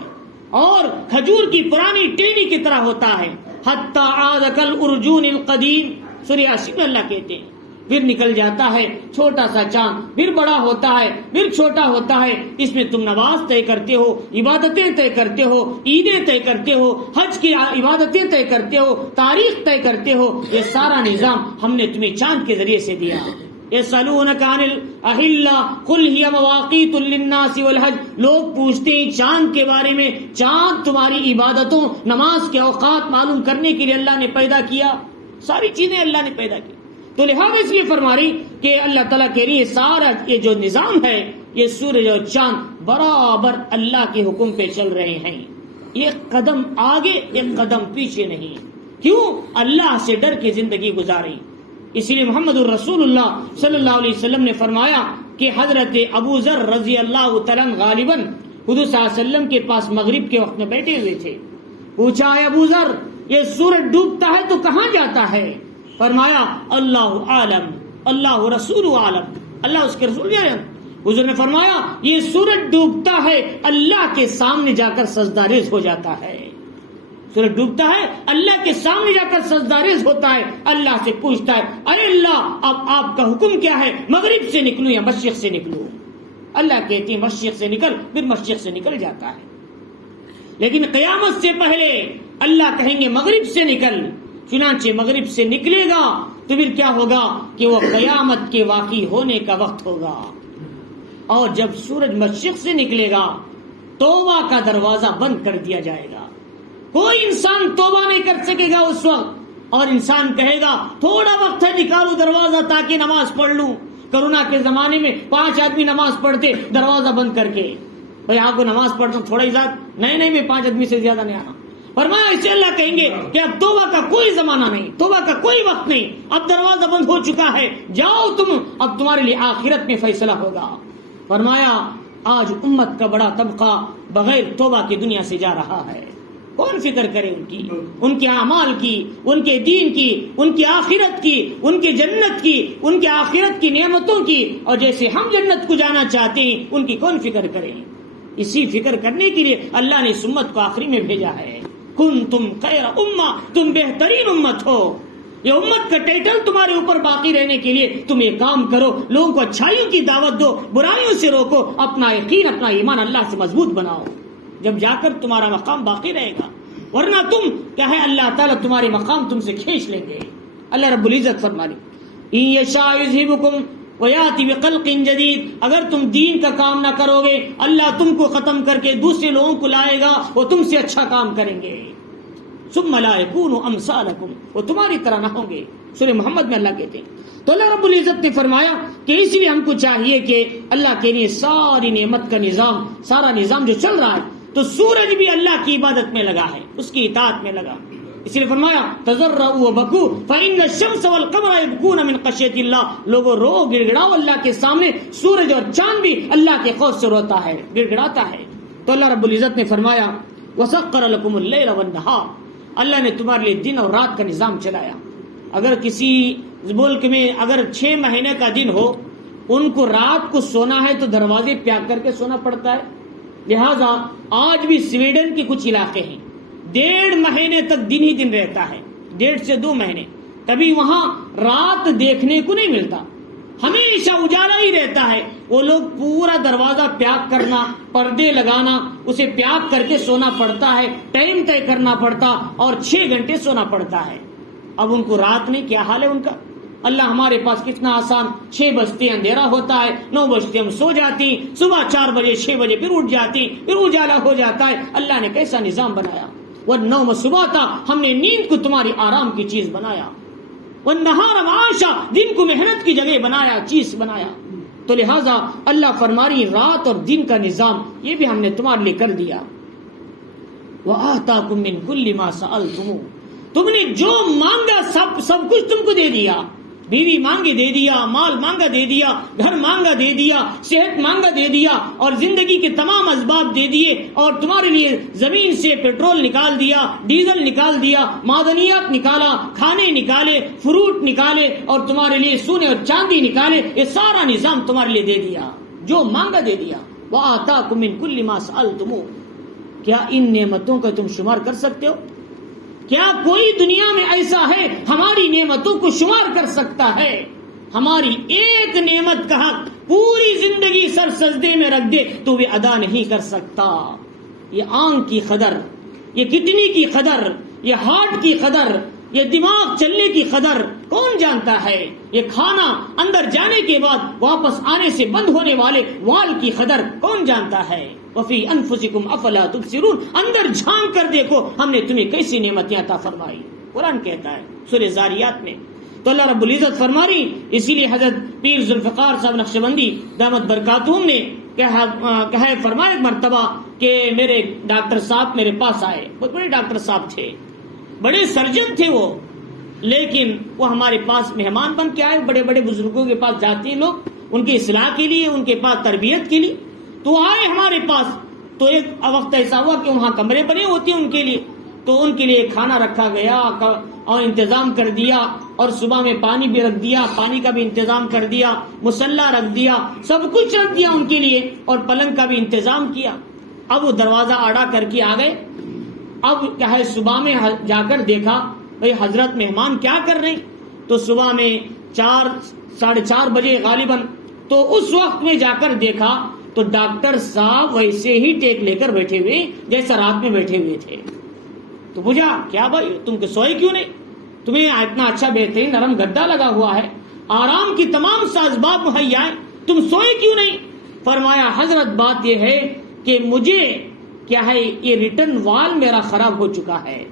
اور کھجور کی پرانی ٹہنی کی طرح ہوتا ہے۔ حَتَّى عَادَ كَالْأُرْجُونِ الْقَدِيمِ، سورہ یاسین میں اللہ کہتے ہیں۔ پھر نکل جاتا ہے چھوٹا سا چاند، پھر بڑا ہوتا ہے، پھر چھوٹا ہوتا ہے۔ اس میں تم نماز طے کرتے ہو، عبادتیں طے کرتے ہو، عیدیں طے کرتے ہو، حج کی عبادتیں طے کرتے ہو، تاریخ طے کرتے ہو۔ یہ سارا نظام ہم نے تمہیں چاند کے ذریعے سے دیا۔ یسألونک عن الأہلہ قل ہی مواقیت للناس والحج، لوگ پوچھتے ہیں چاند کے بارے میں، چاند تمہاری عبادتوں، نماز کے اوقات معلوم کرنے کے لیے اللہ نے پیدا کیا، ساری چیزیں اللہ نے پیدا کی۔ تو لہٰذا اس لیے فرما رہی کہ اللہ تعالیٰ کہہ رہی ہے سارا یہ جو نظام ہے، یہ سورج اور چاند برابر اللہ کے حکم پہ چل رہے ہیں، ایک قدم آگے ایک قدم پیچھے نہیں۔ کیوں؟ اللہ سے ڈر کے زندگی گزاری۔ اسی لیے محمد الرسول اللہ صلی اللہ علیہ وسلم نے فرمایا کہ حضرت ابو ذر رضی اللہ تعالیٰ غالباً حضور صلی اللہ علیہ وسلم کے پاس مغرب کے وقت میں بیٹھے ہوئے تھے۔ پوچھا ہے ابو ذر یہ سورج ڈوبتا ہے تو کہاں جاتا ہے؟ فرمایا اللہ عالم، اللہ رسول عالم، اللہ اس کے رسول جانتے۔ حضور نے فرمایا یہ سورج ڈوبتا ہے اللہ کے سامنے جا کر سجدہ ریز ہو جاتا ہے۔ سورج ڈوبتا ہے اللہ کے سامنے جا کر سجدہ ریز ہوتا ہے، اللہ سے پوچھتا ہے اے اللہ اب آپ کا حکم کیا ہے، مغرب سے نکلوں یا مشرق سے نکلوں؟ اللہ کہتی ہے مشرق سے نکل، پھر مشرق سے نکل جاتا ہے۔ لیکن قیامت سے پہلے اللہ کہیں گے مغرب سے نکل، چنانچہ مغرب سے نکلے گا تو پھر کیا ہوگا کہ وہ قیامت کے واقع ہونے کا وقت ہوگا۔ اور جب سورج مشرق سے نکلے گا توبہ کا دروازہ بند کر دیا جائے گا، کوئی انسان توبہ نہیں کر سکے گا اس وقت، اور انسان کہے گا تھوڑا وقت ہے نکالو دروازہ تاکہ نماز پڑھ لوں۔ کرونا کے زمانے میں 5 آدمی نماز پڑھتے دروازہ بند کر کے، بھائی آپ کو نماز پڑھتا ہوں تھوڑا ہی زیادہ، نہیں میں 5 آدمی سے زیادہ نہیں آنا۔ فرمایا اس سے اللہ کہیں گے کہ اب توبہ کا کوئی زمانہ نہیں، توبہ کا کوئی وقت نہیں، اب دروازہ بند ہو چکا ہے، جاؤ تم، اب تمہارے لیے آخرت میں فیصلہ ہوگا۔ فرمایا آج امت کا بڑا طبقہ بغیر توبہ کی دنیا سے جا رہا ہے، کون فکر کرے ان کے اعمال کی، ان کے دین کی، ان کی آخرت کی، ان کے جنت کی، ان کے آخرت کی نعمتوں کی، اور جیسے ہم جنت کو جانا چاہتے ہیں ان کی کون فکر کرے؟ اسی فکر کرنے کے لیے اللہ نے اس امت کو آخری میں بھیجا ہے۔ کنتم خیر امہ، تم بہترین امت ہو۔ یہ امت کا ٹائٹل تمہارے اوپر باقی رہنے کے لیے تم یہ کام کرو، لوگوں کو اچھائیوں کی دعوت دو، برائیوں سے روکو، اپنا یقین اپنا ایمان اللہ سے مضبوط بناؤ، جب جا کر تمہارا مقام باقی رہے گا۔ ورنہ تم کیا ہے اللہ تعالیٰ تمہارے مقام تم سے کھینچ لیں گے۔ اللہ رب العزت فرما رہی ان یشاء یذھبکم وَيَأْتِ بِخَلْقٍ جَدِيدٍ، اگر تم دین کا کام نہ کرو گے اللہ تم کو ختم کر کے دوسرے لوگوں کو لائے گا، وہ تم سے اچھا کام کریں گے. ثُمَّ لَا يَكُونُوا أَمْثَالَكُمْ، وہ تمہاری طرح نہ ہوں گے. سورہ محمد میں اللہ کہتے ہیں. تو اللہ رب العزت نے فرمایا کہ اس لیے ہم کو چاہیے کہ اللہ کے لیے ساری نعمت کا نظام، سارا نظام جو چل رہا ہے، تو سورج بھی اللہ کی عبادت میں لگا ہے، اس کی اطاعت میں لگا. اس لیے فرمایا تضرعوا وبكوا فإن الشمس والقمر يبكون من خشية الله، لوگوں رو گڑ گڑاؤ اللہ کے سامنے، سورج اور چاند بھی اللہ کے خوف سے روتا ہے، گڑ گڑاتا ہے. تو اللہ رب العزت نے فرمایا وسخر لكم الليل والنهار، اللہ نے تمہارے لیے دن اور رات کا نظام چلایا. اگر کسی ملک میں اگر 6 مہینے کا دن ہو، ان کو رات کو سونا ہے تو دروازے پیاگ کر کے سونا پڑتا ہے. لہذا آج بھی سویڈن کے کچھ علاقے ہیں 1.5 مہینے تک دن ہی دن رہتا ہے، 1.5 سے 2 مہینے، کبھی وہاں رات دیکھنے کو نہیں ملتا، ہمیشہ اجالا ہی رہتا ہے. وہ لوگ پورا دروازہ پیاگ کرنا، پردے لگانا، اسے پیاگ کر کے سونا پڑتا ہے، ٹائم طے کرنا پڑتا اور 6 گھنٹے سونا پڑتا ہے. اب ان کو رات نہیں، کیا حال ہے ان کا؟ اللہ ہمارے پاس کتنا آسان، 6 بجتے اندھیرا ہوتا ہے، 9 بجتے ہم سو جاتی، صبح 4 بجے 6 بجے پھر اٹھ جاتی، پھر اجالا ہو جاتا ہے. اللہ نے کیسا نظام بنایا. والنوم سباتا، ہم نے نیند کو تمہاری آرام کی چیز بنایا. والنہار معاشا، دن کو محنت کی جگہ بنایا، چیز بنایا. تو لہذا اللہ فرماری رات اور دن کا نظام یہ بھی ہم نے تمہارے لیے کر دیا. وآتاکم من کل ما سألتموہ، تم نے جو مانگا سب کچھ تم کو دے دیا. بیوی مانگے دے دیا، مال مانگا دے دیا، گھر مانگا دے دیا، صحت مانگا دے دیا، اور زندگی کے تمام اسباب دے دیے. اور تمہارے لیے زمین سے پیٹرول نکال دیا، ڈیزل نکال دیا، معدنیات نکالا، کھانے نکالے، فروٹ نکالے، اور تمہارے لیے سونے اور چاندی نکالے. یہ سارا نظام تمہارے لیے دے دیا، جو مانگا دے دیا. وآتاکم من کل ما سألتموہ، کیا ان نعمتوں کا تم شمار کر سکتے ہو؟ کیا کوئی دنیا میں ایسا ہے ہماری نعمتوں کو شمار کر سکتا ہے؟ ہماری ایک نعمت کا حق پوری زندگی سر سجدے میں رکھ دے تو وہ ادا نہیں کر سکتا. یہ آنکھ کی قدر، یہ کڈنی کی قدر، یہ ہارٹ کی قدر، یہ دماغ چلنے کی قدر کون جانتا ہے؟ یہ کھانا اندر جانے کے بعد واپس آنے سے بند ہونے والے وال کی قدر کون جانتا ہے؟ وفی انفسکم افلا تبصرون، اندر جھانک کر دیکھو ہم نے تمہیں کیسی نعمتیں عطا فرمائی. قرآن کہتا ہے سورہ زاریات میں. تو اللہ رب العزت فرما رہی، اسی لیے حضرت پیر ذوالفقار صاحب نقشبندی دامت برکاتہم نے کہا فرمایا ایک مرتبہ کہ میرے ڈاکٹر صاحب میرے پاس آئے. بہت بڑے ڈاکٹر صاحب تھے، بڑے سرجن تھے وہ، لیکن وہ ہمارے پاس مہمان بن کے آئے. بڑے بڑے بزرگوں کے پاس جاتے ہیں لوگ ان کی اصلاح کے لیے، ان کے پاس تربیت کے لیے. تو آئے ہمارے پاس، تو ایک وقت ایسا ہوا کہ وہاں کمرے بنے ہوتے ہیں ان کے لیے، تو ان کے لیے کھانا رکھا گیا اور انتظام کر دیا، اور صبح میں پانی بھی رکھ دیا، پانی کا بھی انتظام کر دیا، مصلی رکھ دیا، سب کچھ رکھ دیا ان کے لیے، اور پلنگ کا بھی انتظام کیا. اب وہ دروازہ آڑا کر کے آ گئے. اب کیا ہے، صبح میں جا کر دیکھا بھئی حضرت مہمان کیا کر رہے ہیں. تو صبح میں 4-4:30 بجے غالباً، تو اس وقت میں جا کر دیکھا تو ڈاکٹر صاحب ویسے ہی ٹیک لے کر بیٹھے ہوئے جیسا رات میں بیٹھے ہوئے تھے. تو پوچھا کیا بھائی تم کو سوئے کیوں نہیں؟ تمہیں اتنا اچھا بہترین نرم گدا لگا ہوا ہے، آرام کی تمام سازباب مہیا ہیں، تم سوئے کیوں نہیں؟ فرمایا حضرت بات یہ ہے کہ مجھے کیا ہے، یہ ریٹرن وال میرا خراب ہو چکا ہے.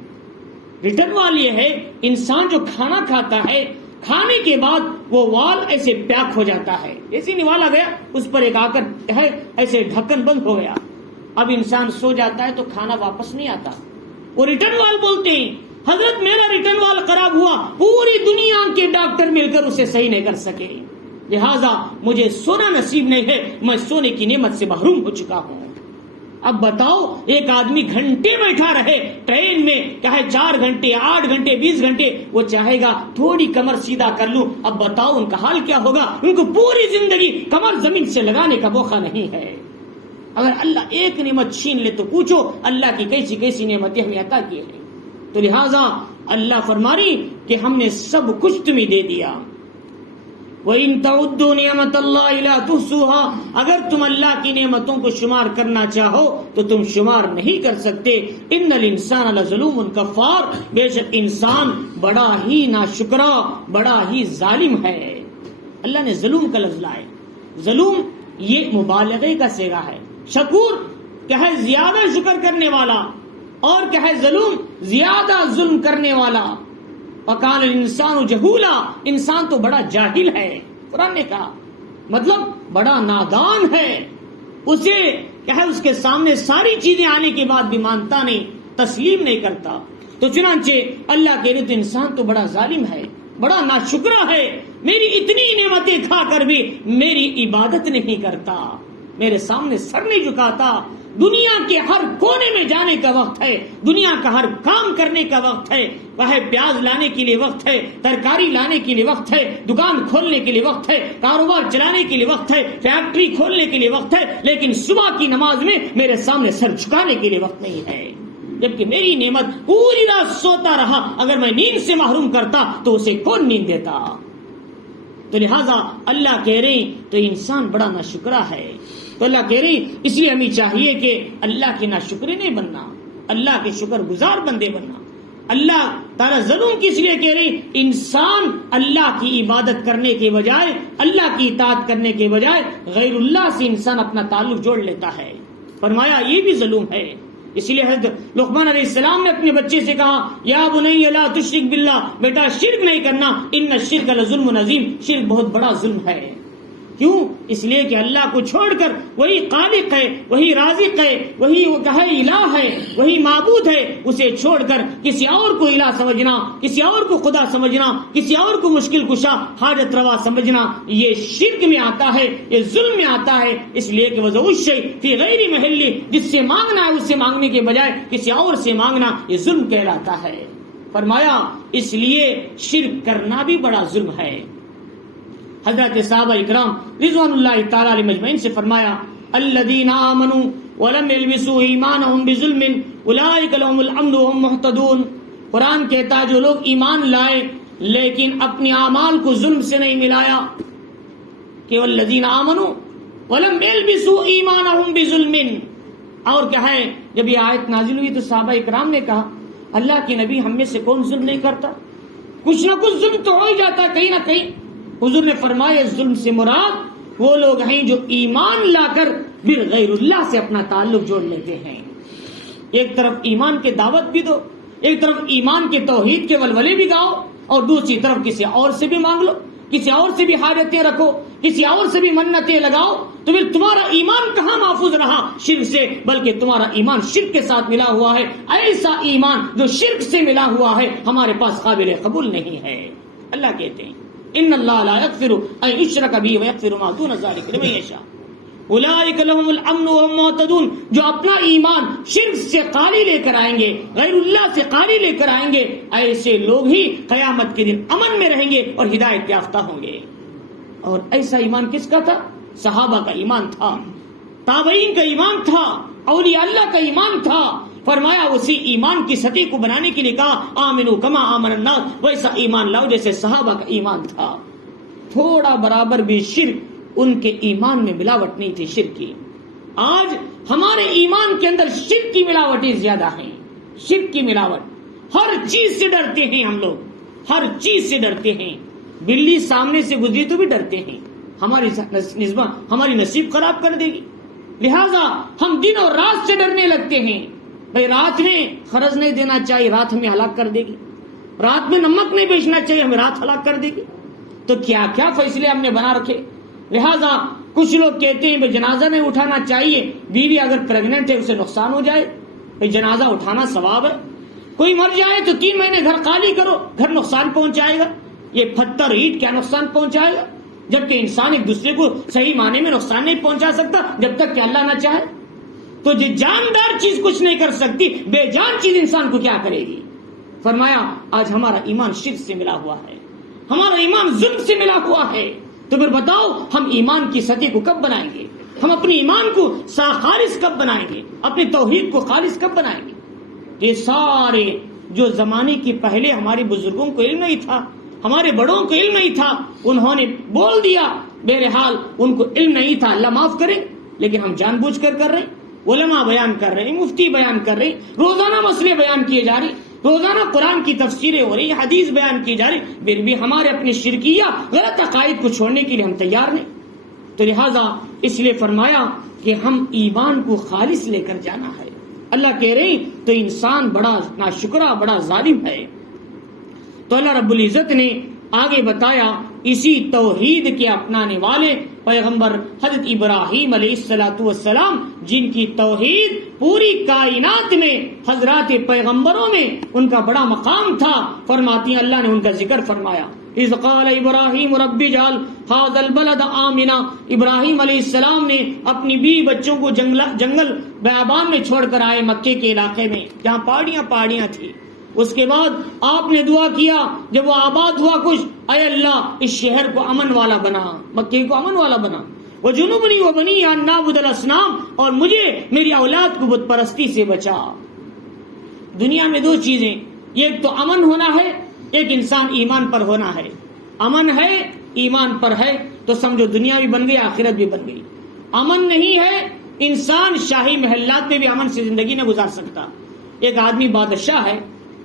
ریٹرن وال یہ ہے، انسان جو کھانا کھاتا ہے کھانے کے بعد وہ وال ایسے پیک ہو جاتا ہے، ایسے نوالا گیا اس پر ایک آ کر ہے ایسے ڈھکن بند ہو گیا. اب انسان سو جاتا ہے تو کھانا واپس نہیں آتا، وہ ریٹرن وال بولتے ہیں. حضرت میرا ریٹرن وال خراب ہوا، پوری دنیا کے ڈاکٹر مل کر اسے صحیح نہیں کر سکے، لہذا مجھے سونا نصیب نہیں ہے، میں سونے کی نعمت سے محروم ہو چکا ہوں. اب بتاؤ ایک آدمی گھنٹے بیٹھا رہے ٹرین میں، چاہے 4 گھنٹے 8 گھنٹے 20 گھنٹے، وہ چاہے گا تھوڑی کمر سیدھا کر لوں. اب بتاؤ ان کا حال کیا ہوگا؟ ان کو پوری زندگی کمر زمین سے لگانے کا موقع نہیں ہے. اگر اللہ ایک نعمت چھین لے تو پوچھو اللہ کی کیسی کیسی نعمتیں ہمیں عطا کی ہیں. تو لہذا اللہ فرما رہی کہ ہم نے سب کچھ تمہیں دے دیا. وَإِن تَعُدُّوا نِعْمَتَ اللَّهِ لَا تُحْصُوهَا، اگر تم اللہ کی نعمتوں کو شمار کرنا چاہو تو تم شمار نہیں کر سکتے. إِنَّ الْإِنسَانَ لَظَلُومٌ كَفَّارٌ، بے شک انسان بڑا ہی ناشکرا، بڑا ہی ظالم ہے. اللہ نے ظلم کا لفظ لائے. ظلم یہ مبالغے کا صیغہ ہے. شکور کیا ہے زیادہ شکر کرنے والا, اور کیا ہے ظلم زیادہ ظلم کرنے والا. وَقَالَ الْإِنسَانُ جَهُولًا, انسان تو بڑا جاہل ہے. قرآن نے کہا مطلب بڑا نادان ہے, اسے کیا ہے اس کے سامنے ساری چیزیں آنے کے بعد بھی مانتا نہیں, تسلیم نہیں کرتا. تو چنانچہ اللہ کہہ رہے تو انسان تو بڑا ظالم ہے, بڑا ناشکرا ہے, میری اتنی نعمتیں کھا کر بھی میری عبادت نہیں کرتا, میرے سامنے سر نہیں جھکاتا. دنیا کے ہر کونے میں جانے کا وقت ہے, دنیا کا ہر کام کرنے کا وقت ہے. وہ پیاز لانے کے لیے وقت ہے, ترکاری لانے کے لیے وقت ہے, دکان کھولنے کے لیے وقت ہے, کاروبار چلانے کے لیے وقت ہے, فیکٹری کھولنے کے لیے وقت ہے, لیکن صبح کی نماز میں میرے سامنے سر جھکانے کے لیے وقت نہیں ہے. جبکہ میری نعمت پوری رات سوتا رہا, اگر میں نیند سے محروم کرتا تو اسے کون نیند دیتا. تو لہذا اللہ کہہ رہے تو انسان بڑا ناشکرا ہے. تو اللہ کہہ رہی اس لیے ہمیں چاہیے کہ اللہ کی ناشکری نہیں بننا, اللہ کے شکر گزار بندے بننا. اللہ تعالیٰ ظلم کس لیے کہہ رہی, انسان اللہ کی عبادت کرنے کے بجائے, اللہ کی اطاعت کرنے کے بجائے غیر اللہ سے انسان اپنا تعلق جوڑ لیتا ہے. فرمایا یہ بھی ظلم ہے. اس لیے حضرت لقمان علیہ السلام نے اپنے بچے سے کہا یا بنی لا تشرک باللہ, بیٹا شرک نہیں کرنا, ان الشرک لظلم عظیم, شرک بہت بڑا ظلم ہے. کیوں؟ اس لیے کہ اللہ کو چھوڑ کر وہی خالق ہے, وہی رازق ہے, وہی الہ ہے, وہی معبود ہے, اسے چھوڑ کر کسی اور کو الہ سمجھنا, کسی اور کو خدا سمجھنا, کسی اور کو مشکل کشا حاجت روا سمجھنا, یہ شرک میں آتا ہے, یہ ظلم میں آتا ہے. اس لیے کہ وضع الشیء فی غیر محلی, جس سے مانگنا ہے اس سے مانگنے کے بجائے کسی اور سے مانگنا, یہ ظلم کہلاتا ہے. فرمایا اس لیے شرک کرنا بھی بڑا ظلم ہے. حضرت صحابہ اکرام رضوان اللہ تعالی علیہ مجمعین سے فرمایا الذین آمنوا ولم يلبسوا ایمانهم بظلم اولئک لهم الامن وهم مهتدون. قرآن کہتا ہے جو لوگ ایمان لائے لیکن اپنے اعمال کو ظلم سے نہیں ملایا, کہ والذین آمنوا ولم يلبسوا ایمانهم بظلم. اور کیا ہے جب یہ آیت نازل ہوئی تو صحابہ اکرام نے کہا اللہ کے نبی ہم میں سے کون ظلم نہیں کرتا, کچھ نہ کچھ ظلم تو ہو ہی جاتا کہیں نہ کہیں. حضور نے فرمایا ظلم سے مراد وہ لوگ ہیں جو ایمان لا کر پھر غیر اللہ سے اپنا تعلق جوڑ لیتے ہیں. ایک طرف ایمان کے دعوت بھی دو, ایک طرف ایمان کے توحید کے ولولے بھی گاؤ, اور دوسری طرف کسی اور سے بھی مانگ لو, کسی اور سے بھی حاجتیں رکھو, کسی اور سے بھی منتیں لگاؤ, تو پھر تمہارا ایمان کہاں محفوظ رہا شرک سے, بلکہ تمہارا ایمان شرک کے ساتھ ملا ہوا ہے. ایسا ایمان جو شرک سے ملا ہوا ہے ہمارے پاس قابل قبول نہیں ہے. اللہ کہتے ہیں ان اللہ لا یغفر ان یشرک به ویغفر ما دون ذلک لمن یشاء اولئک لهم الامن وهم مهتدون. جو اپنا ایمان شرک سے خالی لے کر آئیں گے, غیر اللہ سے خالی لے کر آئیں گے, ایسے لوگ ہی قیامت کے دن امن میں رہیں گے اور ہدایت یافتہ ہوں گے. اور ایسا ایمان کس کا تھا؟ صحابہ کا ایمان تھا, تابعین کا ایمان تھا, اولیاء اللہ کا ایمان تھا. فرمایا اسی ایمان کی سطح کو بنانے کے لیے کہا آمنو کما آمن الناس, ویسا ایمان لاؤ جیسے صحابہ کا ایمان تھا. تھوڑا برابر بھی شرک ان کے ایمان میں ملاوٹ نہیں تھی شرک کی. آج ہمارے ایمان کے اندر شرک کی ملاوٹیں زیادہ ہیں, شرک کی ملاوٹ. ہر چیز سے ڈرتے ہیں ہم لوگ, ہر چیز سے ڈرتے ہیں. بلی سامنے سے گزری تو بھی ڈرتے ہیں, ہماری نصیب خراب کر دے گی, لہذا ہم دن اور رات سے ڈرنے لگتے ہیں. بھائی رات میں خرچ نہیں دینا چاہیے, رات ہمیں ہلاک کر دے گی. رات میں نمک نہیں بیچنا چاہیے, ہمیں رات ہلاک کر دے گی. تو کیا کیا فیصلے ہم نے بنا رکھے. لہذا کچھ لوگ کہتے ہیں بھائی جنازہ نہیں اٹھانا چاہیے, بیوی اگر پریگننٹ ہے اسے نقصان ہو جائے. بھائی جنازہ اٹھانا ثواب ہے, کوئی مر جائے تو 3 مہینے گھر خالی کرو, گھر نقصان پہنچائے گا. یہ پتھر اینٹ کیا نقصان پہنچائے گا, جبکہ انسان ایک دوسرے کو صحیح معنی میں نقصان نہیں پہنچا سکتا جب تک کہ اللہ نہ چاہے. تو جو جاندار چیز کچھ نہیں کر سکتی, بے جان چیز انسان کو کیا کرے گی. فرمایا آج ہمارا ایمان شرک سے ملا ہوا ہے, ہمارا ایمان ظلم سے ملا ہوا ہے. تو پھر بتاؤ ہم ایمان کی سطح کو کب بنائیں گے, ہم اپنے ایمان کو خالص کب بنائیں گے, اپنے توحید کو خالص کب بنائیں گے. یہ سارے جو زمانے کی پہلے ہمارے بزرگوں کو علم نہیں تھا, ہمارے بڑوں کو علم نہیں تھا, انہوں نے بول دیا. بہرحال ان کو علم نہیں تھا, اللہ معاف کرے, لیکن ہم جان بوجھ کر رہے ہیں. علماء بیان کر رہے ہیں, مفتی بیان کر رہے ہیں, روزانہ مسئلے بیان کیے جا رہے ہیں. روزانہ قرآن کی تفسیریں ہو رہی، حدیث بیان کی جا رہی، پھر بھی ہمارے اپنے شرکیہ غلط عقائد کو چھوڑنے کے لیے ہم تیار نہیں. تو لہٰذا اس لیے فرمایا کہ ہم ایمان کو خالص لے کر جانا ہے. اللہ کہہ رہے ہیں تو انسان بڑا ناشکرا، بڑا ظالم ہے. تو اللہ رب العزت نے آگے بتایا اسی توحید کے اپنانے والے پیغمبر حضرت ابراہیم علیہ السلام، جن کی توحید پوری کائنات میں حضرات پیغمبروں میں ان کا بڑا مقام تھا. فرماتی ہیں اللہ نے ان کا ذکر فرمایا، اذ قال ابراہیم رب اجعل ھذا البلد آمنا. ابراہیم علیہ السلام نے اپنی بیوی بچوں کو جنگل بیابان میں چھوڑ کر آئے، مکے کے علاقے میں جہاں پہاڑیاں تھی. اس کے بعد آپ نے دعا کیا جب وہ آباد ہوا کچھ، اے اللہ اس شہر کو امن والا بنا، مکے کو امن والا بنا. وجنبنی وبنی ان نعبد الاصنام، اور مجھے میری اولاد کو بت پرستی سے بچا. دنیا میں دو چیزیں، ایک تو امن ہونا ہے، ایک انسان ایمان پر ہونا ہے. امن ہے، ایمان پر ہے تو سمجھو دنیا بھی بن گئی، آخرت بھی بن گئی. امن نہیں ہے، انسان شاہی محلات میں بھی امن سے زندگی نہ گزار سکتا. ایک آدمی بادشاہ ہے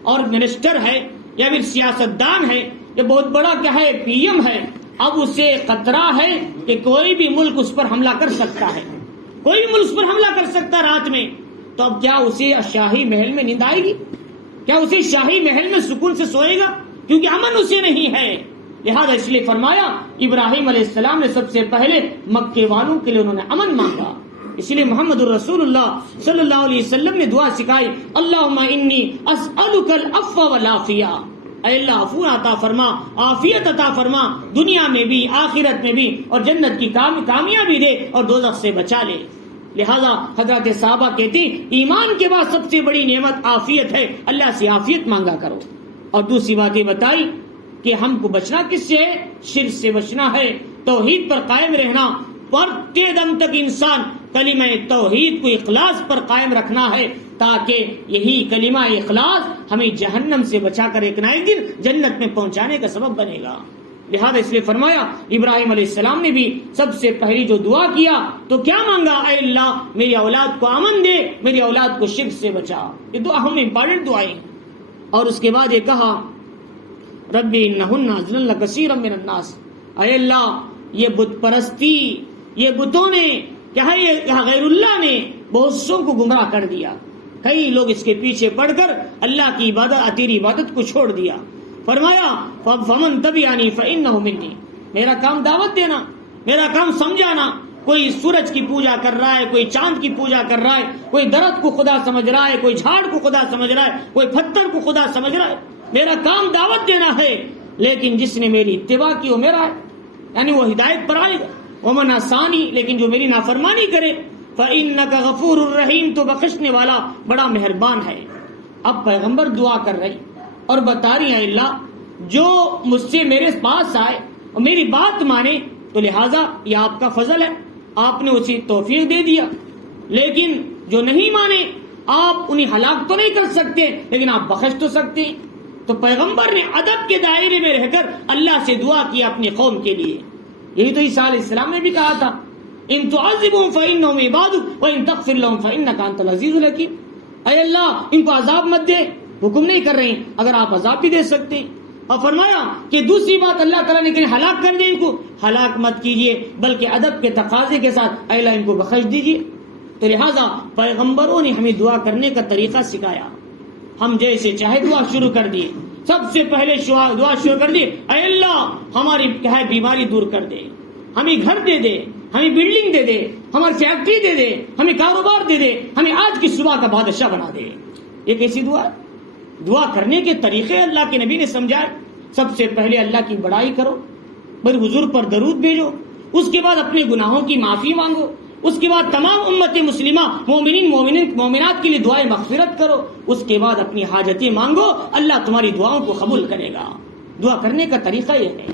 اور منسٹر ہے یا پھر سیاستدان ہے یا بہت بڑا کیا ہے پی ایم ہے، اب اسے خطرہ ہے کہ کوئی بھی ملک اس پر حملہ کر سکتا ہے، کوئی بھی ملک اس پر حملہ کر سکتا رات میں. تو اب کیا اسے شاہی محل میں نیند آئے گی؟ کیا اسے شاہی محل میں سکون سے سوئے گا؟ کیونکہ امن اسے نہیں ہے. لہذا اس لیے فرمایا ابراہیم علیہ السلام نے سب سے پہلے مکے والوں کے لیے انہوں نے امن مانگا. اس لیے محمد الرسول اللہ صلی اللہ علیہ وسلم نے دعا سکھائی، اللہم انی اسألک العفو والعافیہ. اے اللہ عفو عطا فرما، عافیت عطا فرما، دنیا میں بھی آخرت میں بھی، اور جنت کی کامیابی دے اور دوزخ سے بچا لے. لہذا حضرت صحابہ کہتے ہیں ایمان کے بعد سب سے بڑی نعمت عافیت ہے، اللہ سے عافیت مانگا کرو. اور دوسری بات یہ بتائی کہ ہم کو بچنا کس سے ہے؟ شرک سے بچنا ہے، توحید پر قائم رہنا. مرتے دم تک انسان کلمہ توحید کو اخلاص پر قائم رکھنا ہے، تاکہ یہی کلمہ اخلاص ہمیں جہنم سے بچا کر ایک نہ ایک دن جنت میں پہنچانے کا سبب بنے گا. لہذا اس لیے فرمایا ابراہیم علیہ السلام نے بھی سب سے پہلی جو دعا کیا تو کیا مانگا؟ اے اللہ میری اولاد کو امن دے، میری اولاد کو شرک سے بچا. یہ دو اہم امپارٹنٹ دعائیں. اور اس کے بعد یہ کہا ربی انہن اضللن کثیرا من الناس. اے اللہ یہ بت پرستی، یہ بتوں نے کیا ہے، یہ غیر اللہ نے بہت سو کو گمراہ کر دیا. کئی لوگ اس کے پیچھے پڑھ کر اللہ کی عبادت، تیری عبادت کو چھوڑ دیا. فرمایا فمن تبعنی فانہ منی. میرا کام دعوت دینا، میرا کام سمجھانا. کوئی سورج کی پوجا کر رہا ہے، کوئی چاند کی پوجا کر رہا ہے، کوئی درخت کو خدا سمجھ رہا ہے، کوئی جھاڑ کو خدا سمجھ رہا ہے، کوئی پتھر کو خدا سمجھ رہا ہے. میرا کام دعوت دینا ہے، لیکن جس نے میری اتباع کی وہ میرا ہے، یعنی وہ ہدایت پر آئے گا. ومن عصانی، لیکن جو میری نافرمانی کرے فإنک غفور الرحیم، تو بخشنے والا بڑا مہربان ہے. اب پیغمبر دعا کر رہی اور بتا رہی ہے اللہ جو مجھ سے میرے پاس آئے اور میری بات مانے تو لہٰذا یہ آپ کا فضل ہے، آپ نے اسے توفیق دے دیا. لیکن جو نہیں مانے آپ انہیں ہلاک تو نہیں کر سکتے، لیکن آپ بخش تو سکتے ہیں. تو پیغمبر نے ادب کے دائرے میں رہ کر اللہ سے دعا کی اپنی قوم کے لیے. یہی تو عیسیٰ علیہ السلام نے بھی کہا تھا ان تعذبهم فإنهم عبادك وإن تغفر لهم فإنك أنت العزيز الحكيم. اے اللہ ان کو عذاب مت دے، حکم نہیں کر رہے ہیں، اگر آپ عذاب بھی دے سکتے ہیں. اور فرمایا کہ دوسری بات اللہ تعالیٰ نے کہ ہلاک کر دے، ان کو ہلاک مت کیجیے بلکہ ادب کے تقاضے کے ساتھ اے اللہ ان کو بخش دیجیے. تو لہٰذا پیغمبروں نے ہمیں دعا کرنے کا طریقہ سکھایا. ہم جیسے چاہے دعا شروع کر دیے. سب سے پہلے دعا شروع کر دی اے اللہ ہماری کیا ہے بیماری دور کر دے، ہمیں گھر دے دے، ہمیں بلڈنگ دے دے، ہماری فیکٹری دے دے، ہمیں کاروبار دے دے، ہمیں آج کی صبح کا بادشاہ بنا دے. یہ کیسی دعا ہے؟ دعا کرنے کے طریقے اللہ کے نبی نے سمجھائے. سب سے پہلے اللہ کی بڑائی کرو، بڑے حضور پر درود بھیجو، اس کے بعد اپنے گناہوں کی معافی مانگو، اس کے بعد تمام امت مسلمہ مومنین مومنات کے لیے دعائیں مغفرت کرو، اس کے بعد اپنی حاجتیں مانگو، اللہ تمہاری دعاؤں کو قبول کرے گا. دعا کرنے کا طریقہ یہ ہے.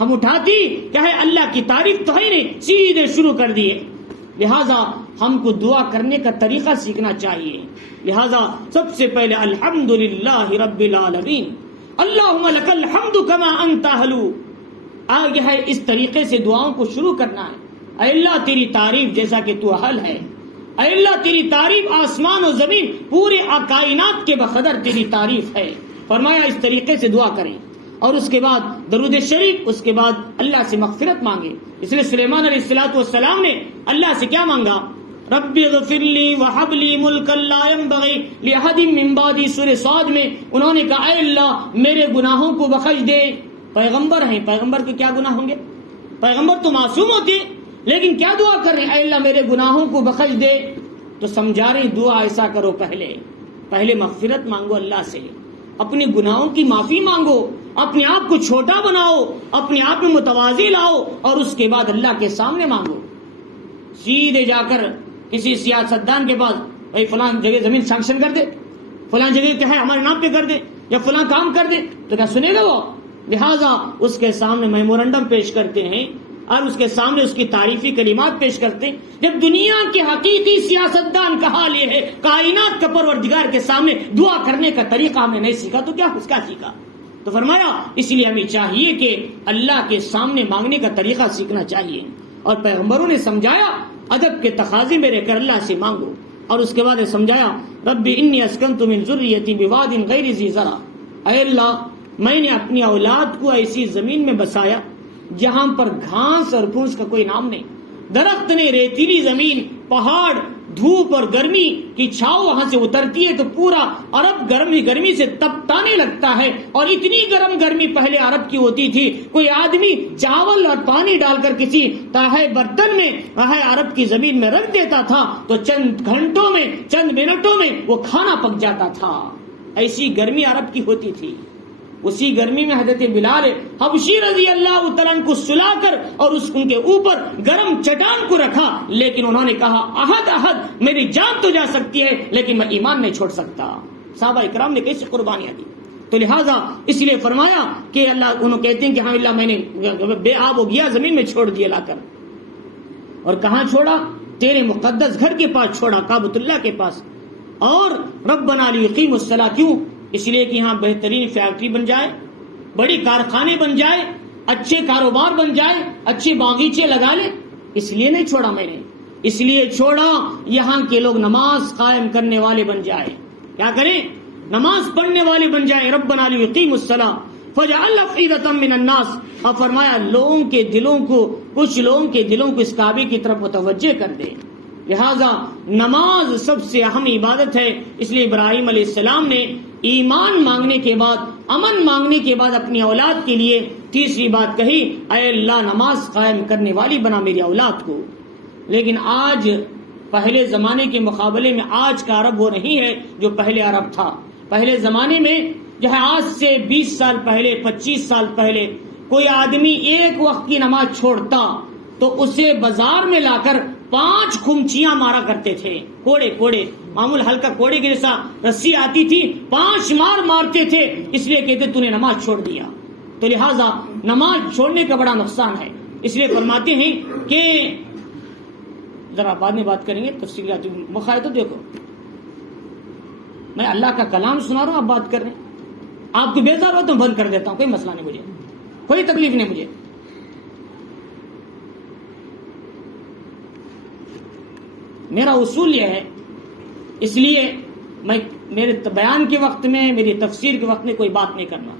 ہم اٹھاتی کیا ہے اللہ کی تعریف تو ہے نہیں، سیدھے شروع کر دیے. لہذا ہم کو دعا کرنے کا طریقہ سیکھنا چاہیے. لہذا سب سے پہلے الحمدللہ رب العالمین، اللہم لک الحمد کما انت اہل. آگے ہے اس طریقے سے دعاؤں کو شروع کرنا ہے. اے اللہ تیری تعریف جیسا کہ تو اہل ہے. اے اللہ تیری تعریف آسمان و زمین پورے کائنات کے بقدر تیری تعریف ہے. فرمایا اس طریقے سے دعا کریں اور اس کے بعد درود شریف، اس کے بعد اللہ سے مغفرت مانگے. اس لیے سلیمان علیہ السلام نے اللہ سے کیا مانگا؟ رب اغفر لی وہب لی ملکا لا ينبغی لأحد من بعدی. سورہ صاد میں انہوں نے کہا اے اللہ میرے گناہوں کو بخش دے. پیغمبر ہیں، پیغمبر کے کیا گناہ ہوں گے؟ پیغمبر تو معصوم ہوتے ہیں، لیکن کیا دعا کر رہے ہیں؟ اے اللہ میرے گناہوں کو بخش دے. تو سمجھا رہے دعا ایسا کرو، پہلے مغفرت مانگو اللہ سے، اپنے گناہوں کی معافی مانگو، اپنے آپ کو چھوٹا بناؤ، اپنے آپ میں متواضع لاؤ، اور اس کے بعد اللہ کے سامنے مانگو. سیدھے جا کر کسی سیاستدان کے پاس بھائی فلاں جگہ زمین سینکشن کر دے، فلاں جگہ کیا ہے ہمارے نام پہ کر دے، یا فلاں کام کر دے، تو کیا سنے گا وہ؟ لہذا اس کے سامنے میمورنڈم پیش کرتے ہیں اور اس کے سامنے اس کی تعریفی کلمات پیش کرتے ہیں. جب دنیا کے حقیقی سیاستدان کا حال یہ ہے، کائنات کا پروردگار کے سامنے دعا کرنے کا طریقہ ہم نے نہیں سیکھا تو کیا اس کا سیکھا؟ تو فرمایا اس لیے ہمیں چاہیے کہ اللہ کے سامنے مانگنے کا طریقہ سیکھنا چاہیے. اور پیغمبروں نے سمجھایا ادب کے تقاضے میرے کر اللہ سے مانگو. اور اس کے بعد سمجھایا رب انی اسکنت من ذریتی بواد غیر ذی زرع. اے اللہ میں نے اپنی اولاد کو ایسی زمین میں بسایا جہاں پر گھاس اور پھوس کا کوئی نام نہیں، درخت نے، ریتیلی زمین، پہاڑ، دھوپ اور گرمی کی چھاؤ وہاں سے اترتی ہے تو پورا عرب گرمی سے تپتانے لگتا ہے. اور اتنی گرمی پہلے عرب کی ہوتی تھی، کوئی آدمی چاول اور پانی ڈال کر کسی تاہے برتن میں عرب کی زمین میں رکھ دیتا تھا تو چند گھنٹوں میں، چند منٹوں میں وہ کھانا پک جاتا تھا. ایسی گرمی عرب کی ہوتی تھی. اسی گرمی میں حضرت بلال حبشی رضی اللہ تعالیٰ عنہ کو سلا کر اور ان کے اوپر گرم چٹان کو رکھا، لیکن انہوں نے کہا احد میری جان تو جا سکتی ہے لیکن میں ایمان نہیں چھوڑ سکتا. صحابہ اکرام نے کیسے قربانیاں دی. تو لہٰذا اس لیے فرمایا کہ اللہ، انہوں کہتے ہیں کہ ہاں اللہ میں نے بے آب ہو گیا زمین میں چھوڑ دیا لا کر. اور کہاں چھوڑا؟ تیرے مقدس گھر کے پاس چھوڑا، کعبۃ اللہ کے پاس. اور ربنا لیقیموا الصلاۃ، کیوں؟ اس لیے کہ یہاں بہترین فیکٹری بن جائے، بڑی کارخانے بن جائے، اچھے کاروبار بن جائے، اچھے باغیچے لگا لے. اس لیے نہیں چھوڑا میں نے، اس لیے چھوڑا یہاں کے لوگ نماز قائم کرنے والے بن جائے. کیا کریں؟ نماز پڑھنے والے بن جائے. ربنا لیقیموا الصلاۃ فجعل افئدۃ من الناس. اور فرمایا لوگوں کے دلوں کو، کچھ لوگوں کے دلوں کو اس کعبے کی طرف متوجہ کر دے. لہذا نماز سب سے اہم عبادت ہے. اس لیے ابراہیم علیہ السلام نے ایمان مانگنے کے بعد، امن مانگنے کے بعد اپنی اولاد کے لیے تیسری بات کہی، اے اللہ نماز قائم کرنے والی بنا میری اولاد کو. لیکن آج پہلے زمانے کے مقابلے میں آج کا عرب وہ نہیں ہے جو پہلے عرب تھا. پہلے زمانے میں جو ہے آج سے 20 سال پہلے، 25 سال پہلے کوئی آدمی ایک وقت کی نماز چھوڑتا تو اسے بازار میں لا کر 5 کھمچیاں مارا کرتے تھے. کوڑے معمول ہلکا کوڑے کے جیسا رسی آتی تھی، 5 مارتے تھے. اس لیے کہتے تو نے نماز چھوڑ دیا. تو لہٰذا نماز چھوڑنے کا بڑا نقصان ہے. اس لیے فرماتے ہیں کہ ذرا بعد میں بات کریں گے تفصیلات مخاطب. تو دیکھو میں اللہ کا کلام سنا رہا ہوں، آپ بات کر رہے ہیں. آپ کو بیزار ہو تو بند کر دیتا ہوں، کوئی مسئلہ نہیں، مجھے کوئی تکلیف نہیں. مجھے میرا اصول یہ ہے، اس لیے میں میرے بیان کے وقت میں، میری تفسیر کے وقت میں کوئی بات نہیں کرنا.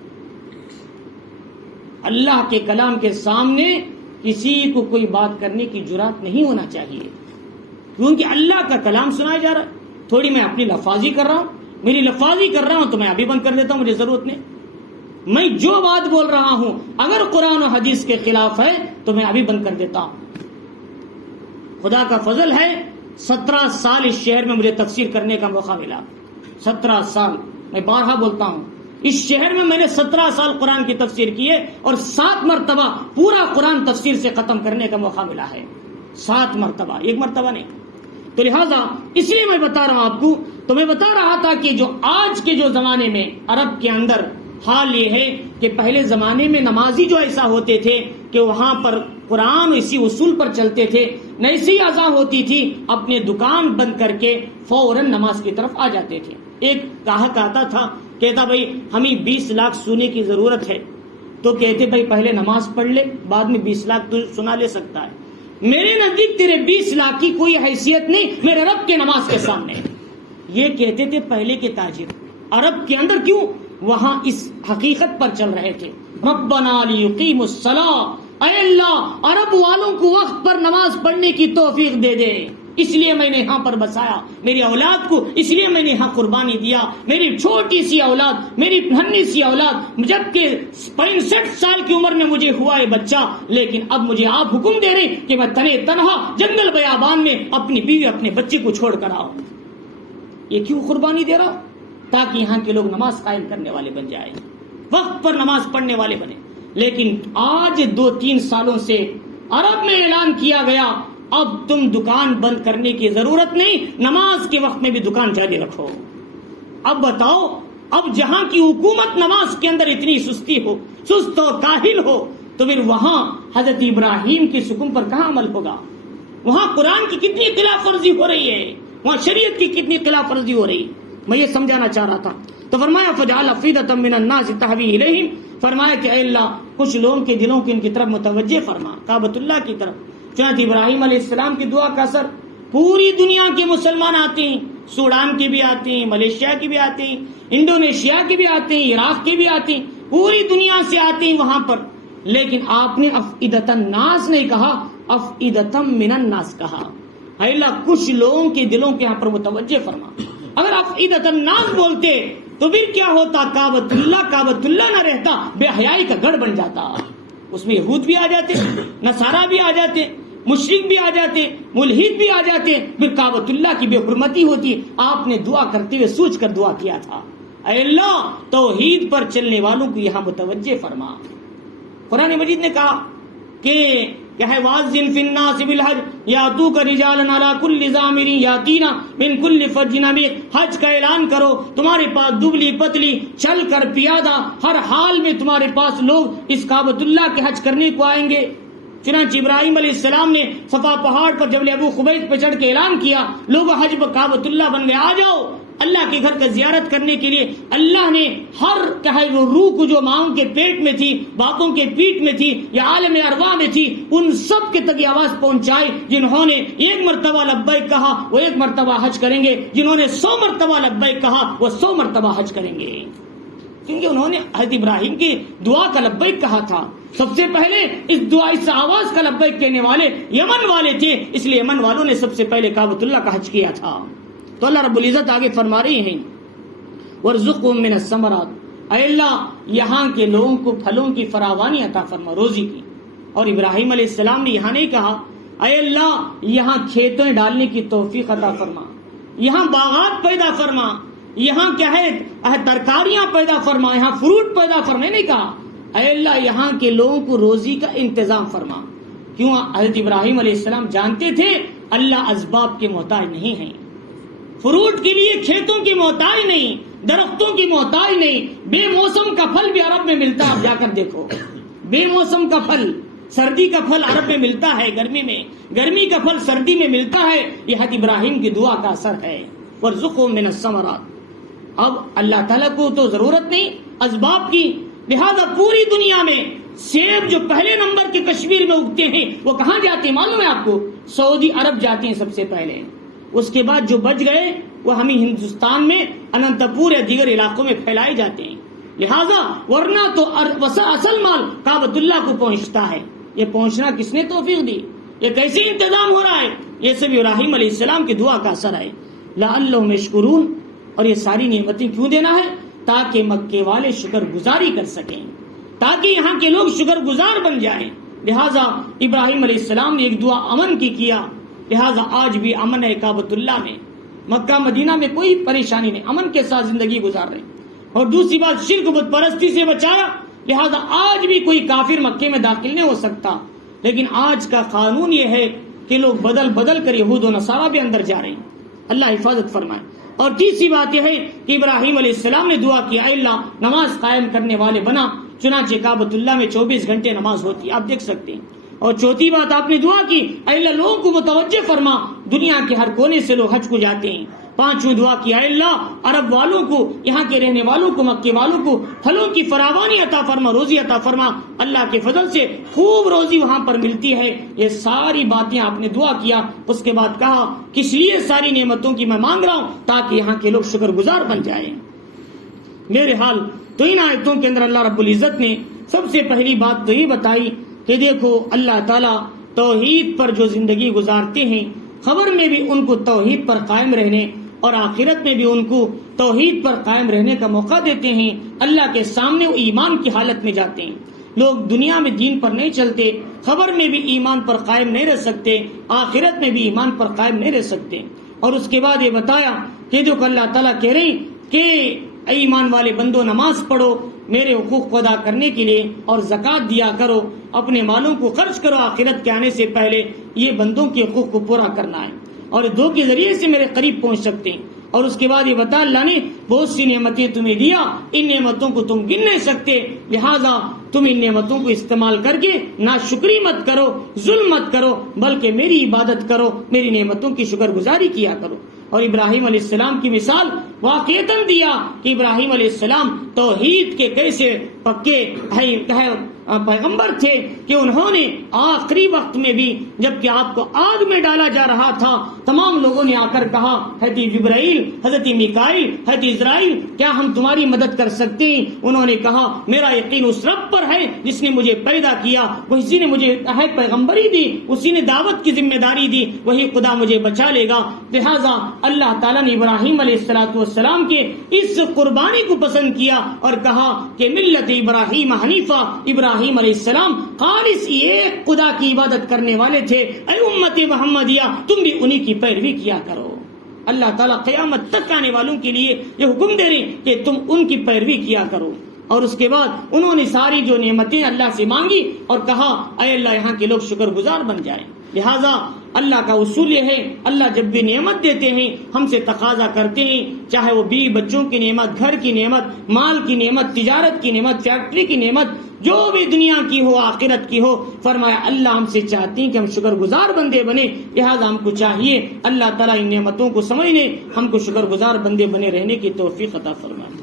اللہ کے کلام کے سامنے کسی کو کوئی بات کرنے کی جرات نہیں ہونا چاہیے، کیونکہ اللہ کا کلام سنایا جا رہا ہے. تھوڑی میں اپنی لفاظی کر رہا ہوں، میری لفاظی کر رہا ہوں تو میں ابھی بند کر دیتا ہوں، مجھے ضرورت نہیں. میں جو بات بول رہا ہوں اگر قرآن و حدیث کے خلاف ہے تو میں ابھی بند کر دیتا ہوں. خدا کا فضل ہے 17 سال اس شہر میں مجھے تفسیر کرنے کا موقع ملا. 17 سال، میں بارہا بولتا ہوں، اس شہر میں میں نے 17 سال قرآن کی تفسیر کی ہے اور 7 مرتبہ پورا قرآن تفسیر سے ختم کرنے کا موقع ملا ہے. 7 مرتبہ، 1 مرتبہ نہیں. تو لہٰذا اس لیے میں بتا رہا ہوں آپ کو. تو میں بتا رہا تھا کہ جو آج کے جو زمانے میں عرب کے اندر حال یہ ہے کہ پہلے زمانے میں نمازی جو ایسا ہوتے تھے کہ وہاں پر قرآن اسی اصول پر چلتے تھے، ایسی اذان ہوتی تھی اپنے دکان بند کر کے فوراً نماز کی طرف آ جاتے تھے. ایک گاہک آتا تھا، کہتا بھائی ہمیں 20 لاکھ سونے کی ضرورت ہے. تو کہتے بھائی پہلے نماز پڑھ لے، بعد میں 20 لاکھ تو سنا لے سکتا ہے. میرے نزدیک تیرے 20 لاکھ کی کوئی حیثیت نہیں میرے رب کے نماز کے سامنے. یہ کہتے تھے پہلے کے تاجر عرب کے اندر، کیوں وہاں اس حقیقت پر چل رہے تھے، ربنا لیقیموا الصلاۃ، اے اللہ عرب والوں کو وقت پر نماز پڑھنے کی توفیق دے دے، اس لیے میں نے یہاں پر بسایا میری اولاد کو، اس لیے میں نے یہاں قربانی دیا، میری چھوٹی سی اولاد، میری ننھی سی اولاد، جبکہ 65 سال کی عمر میں مجھے ہوا ہے بچہ، لیکن اب مجھے آپ حکم دے رہے کہ میں تنہا جنگل بیابان میں اپنی بیوی اپنے بچے کو چھوڑ کر آؤں۔ یہ کیوں قربانی دے رہا ہوں؟ تاکہ یہاں کے لوگ نماز قائم کرنے والے بن جائیں، وقت پر نماز پڑھنے والے بنے۔ لیکن آج 2-3 سالوں سے عرب میں اعلان کیا گیا اب تم دکان بند کرنے کی ضرورت نہیں، نماز کے وقت میں بھی دکان جاری رکھو۔ اب بتاؤ، اب جہاں کی حکومت نماز کے اندر اتنی سستی ہو، سست و کاہل ہو، تو پھر وہاں حضرت ابراہیم کی حکم پر کہاں عمل ہوگا؟ وہاں قرآن کی کتنی خلاف ورزی ہو رہی ہے، وہاں شریعت کی کتنی خلاف ورزی ہو رہی ہے۔ میں یہ سمجھانا چاہ رہا تھا، تو فرمایا فجعل افئدۃ من الناس تہوی الیہم، فرمایا کہ اے اللہ کچھ لوگوں کے دلوں کو ان کی طرف متوجہ فرما، کعبۃ اللہ کی طرف۔ چنانچہ ابراہیم علیہ السلام کی دعا کا اثر پوری دنیا کے مسلمان آتے ہیں، سوڈان کے بھی آتے ہیں، ملیشیا کے بھی آتے ہیں، انڈونیشیا کے بھی آتے ہیں، عراق کے بھی آتے ہیں، پوری دنیا سے آتے ہیں وہاں پر۔ لیکن آپ نے افئدۃ الناس نہیں کہا، افئدۃ من الناس کہا۔ اے اللہ کچھ لوگوں کے دلوں کے یہاں پر متوجہ فرما۔ اگر افئدۃ الناس بولتے تو پھر کیا ہوتا؟ کعبۃ اللہ نہ رہتا، بے حیائی کا گڑھ بن جاتا، اس میں یہود بھی آ جاتے، نصارہ بھی آ جاتے، مشرک بھی آ جاتے، ملحد بھی آ جاتے، پھر کعبۃ اللہ کی بے حرمتی ہوتی۔ آپ نے دعا کرتے ہوئے سوچ کر دعا کیا تھا، اے اللہ توحید پر چلنے والوں کو یہاں متوجہ فرما۔ قرآن مجید نے کہا کہ کیا ہے، واذن فی الناس بالحج یاتوک رجالا علی کل ضامر یاتین من کل فج عمیق، حج کا اعلان کرو، تمہارے پاس دبلی پتلی چل کر پیادہ ہر حال میں تمہارے پاس لوگ اس کعبۃ اللہ کے حج کرنے کو آئیں گے۔ چنانچہ ابراہیم علیہ السلام نے صفا پہاڑ پر جبل ابو قبیس پہ چڑھ کے اعلان کیا، لوگ حج کعبۃ اللہ بن گئے، آ جاؤ اللہ کے گھر کا زیارت کرنے کے لیے۔ اللہ نے ہر وہ روح کو جو ماؤں کے پیٹ میں تھی، باپوں کے پیٹ میں تھی یا عالم ارواح میں تھی، ان سب کے تک یہ آواز پہنچائی۔ جنہوں نے 1 مرتبہ لبیک کہا وہ 1 مرتبہ حج کریں گے، جنہوں نے 100 مرتبہ لبیک کہا وہ 100 مرتبہ حج کریں گے، کیونکہ انہوں نے حضرت ابراہیم کی دعا کا لبیک کہا تھا۔ سب سے پہلے اس دعا اس آواز کا لبیک کہنے والے یمن والے تھے، اس لیے یمن والوں نے سب سے پہلے کعبۃ اللہ کا حج کیا تھا۔ تو اللہ رب العزت آگے فرما رہی ہیں وَارْزُقْهُم مِّنَ الثَّمَرَاتِ، اے اللہ یہاں کے لوگوں کو پھلوں کی فراوانی عطا فرما، روزی کی۔ اور ابراہیم علیہ السلام نے یہاں نہیں کہا اے اللہ یہاں کھیتیں ڈالنے کی توفیق عطا فرما، یہاں باغات پیدا فرما، یہاں کیا ہے ترکاریاں پیدا فرما، یہاں فروٹ پیدا فرما، نہیں کہا اے اللہ یہاں کے لوگوں کو روزی کا انتظام فرما۔ کیوں؟ حضرت ابراہیم علیہ السلام جانتے تھے اللہ اسباب کے محتاج نہیں ہیں، فروٹ کے لیے کھیتوں کی محتاج نہیں، درختوں کی محتاج نہیں۔ بے موسم کا پھل بھی عرب میں ملتا ہے، آپ جا کر دیکھو، بے موسم کا پھل، سردی کا پھل عرب میں ملتا ہے، گرمی میں، گرمی کا پھل سردی میں ملتا ہے۔ یہ حضرت ابراہیم کی دعا کا اثر ہے، وَارْزُقْهُم مِّنَ الثَّمَرَاتِ۔ اب اللہ تعالیٰ کو تو ضرورت نہیں اسباب کی، لہذا پوری دنیا میں سیب جو پہلے نمبر کے کشمیر میں اگتے ہیں وہ کہاں جاتے ہیں معلوم ہے آپ کو؟ سعودی عرب جاتے ہیں سب سے پہلے، اس کے بعد جو بچ گئے وہ ہمیں ہندوستان میں اننت پور یا دیگر علاقوں میں پھیلائے جاتے ہیں۔ لہذا ورنہ تو اصل مال کعبۃ اللہ کو پہنچتا ہے۔ یہ پہنچنا کس نے توفیق دی؟ یہ کیسے انتظام ہو رہا ہے؟ یہ سب ابراہیم علیہ السلام کی دعا کا اثر ہے۔ لعلہم یشکرون، اور یہ ساری نعمتیں کیوں دینا ہے؟ تاکہ مکے والے شکر گزاری کر سکیں، تاکہ یہاں کے لوگ شکر گزار بن جائیں۔ لہذا ابراہیم علیہ السلام نے ایک دعا امن کی کیا، لہذا آج بھی امن ہے کعبۃ اللہ میں، مکہ مدینہ میں کوئی پریشانی نہیں، امن کے ساتھ زندگی گزار رہے۔ اور دوسری بات شرک بت پرستی سے بچایا، لہذا آج بھی کوئی کافر مکے میں داخل نہیں ہو سکتا۔ لیکن آج کا قانون یہ ہے کہ لوگ بدل بدل کر یہود و نصارہ بھی اندر جا رہے ہیں، اللہ حفاظت فرمائے۔ اور تیسری بات یہ ہے کہ ابراہیم علیہ السلام نے دعا کی اے اللہ نماز قائم کرنے والے بنا، چنانچہ کعبۃ اللہ میں 24 گھنٹے نماز ہوتی ہے، آپ دیکھ سکتے ہیں۔ اور چوتھی بات آپ نے دعا کی اے اللہ لوگوں کو متوجہ فرما، دنیا کے ہر کونے سے لوگ حج کو جاتے ہیں، پانچویں دعا کی، اے اللہ عرب والوں کو، یہاں کے رہنے والوں کو، مکے والوں کو پھلوں کی فراوانی عطا فرما، روزی عطا فرما، اللہ کے فضل سے خوب روزی وہاں پر ملتی ہے۔ یہ ساری باتیں آپ نے دعا کیا، اس کے بعد کہا کس لیے ساری نعمتوں کی میں مانگ رہا ہوں، تاکہ یہاں کے لوگ شکر گزار بن جائیں۔ میرے حال تو ان آیتوں کے اندر اللہ رب العزت نے سب سے پہلی بات تو یہ بتائی کہ دیکھو اللہ تعالیٰ توحید پر جو زندگی گزارتے ہیں، خبر میں بھی ان کو توحید پر قائم رہنے اور آخرت میں بھی ان کو توحید پر قائم رہنے کا موقع دیتے ہیں۔ اللہ کے سامنے وہ ایمان کی حالت میں جاتے ہیں۔ لوگ دنیا میں دین پر نہیں چلتے، خبر میں بھی ایمان پر قائم نہیں رہ سکتے، آخرت میں بھی ایمان پر قائم نہیں رہ سکتے۔ اور اس کے بعد یہ بتایا کہ جو اللہ تعالیٰ کہہ رہے ہیں کہ اے ایمان والے بندو نماز پڑھو میرے حقوق کو ادا کرنے کے لیے، اور زکوٰۃ دیا کرو، اپنے مالوں کو خرچ کرو آخرت کے آنے سے پہلے، یہ بندوں کے حقوق کو پورا کرنا ہے اور دو کے ذریعے سے میرے قریب پہنچ سکتے ہیں۔ اور اس کے بعد یہ بتا اللہ نے بہت سی نعمتیں تمہیں دیا، ان نعمتوں کو تم گن نہیں سکتے، لہذا تم ان نعمتوں کو استعمال کر کے ناشکری مت کرو، ظلم مت کرو، بلکہ میری عبادت کرو، میری نعمتوں کی شکر گزاری کیا کرو۔ اور ابراہیم علیہ السلام کی مثال واقعتاً دیا کہ ابراہیم علیہ السلام توحید کے کیسے پکے پیغمبر تھے کہ انہوں نے آخری وقت میں بھی جبکہ آپ کو آگ میں ڈالا جا رہا تھا، تمام لوگوں نے آ کر کہا حضرت جبرائیل، حضرت میکائیل، حضرت اسرائیل کیا ہم تمہاری مدد کر سکتے ہیں؟ انہوں نے کہا میرا یقین اس رب پر ہے جس نے مجھے پیدا کیا، وہی نے مجھے پیغمبری دی، اسی نے دعوت کی ذمہ داری دی، وہی خدا مجھے بچا لے گا۔ لہٰذا اللہ تعالیٰ نے ابراہیم علیہ السلام کے اس قربانی کو پسند کیا اور کہا کہ ملت ابراہیم حنیفہ، ابراہیم علیہ السلام خالص ایک خدا کی عبادت کرنے والے تھے۔ اے امت محمدیہ تم بھی انہی کی پیروی کیا کرو۔ اللہ تعالیٰ قیامت تک آنے والوں کے لیے یہ حکم دے رہے کہ تم ان کی پیروی کیا کرو۔ اور اس کے بعد انہوں نے ساری جو نعمتیں اللہ سے مانگی اور کہا اے اللہ یہاں کے لوگ شکر گزار بن جائیں۔ لہٰذا اللہ کا اصول یہ ہے اللہ جب بھی نعمت دیتے ہیں ہم سے تقاضا کرتے ہیں، چاہے وہ بیوی بچوں کی نعمت، گھر کی نعمت، مال کی نعمت، تجارت کی نعمت، فیکٹری کی نعمت، جو بھی دنیا کی ہو آخرت کی ہو، فرمایا اللہ ہم سے چاہتے ہیں کہ ہم شکر گزار بندے بنے، لہٰذا ہم کو چاہیے اللہ تعالیٰ ان نعمتوں کو سمجھنے، ہم کو شکر گزار بندے بنے رہنے کی توفیق عطا فرمائے۔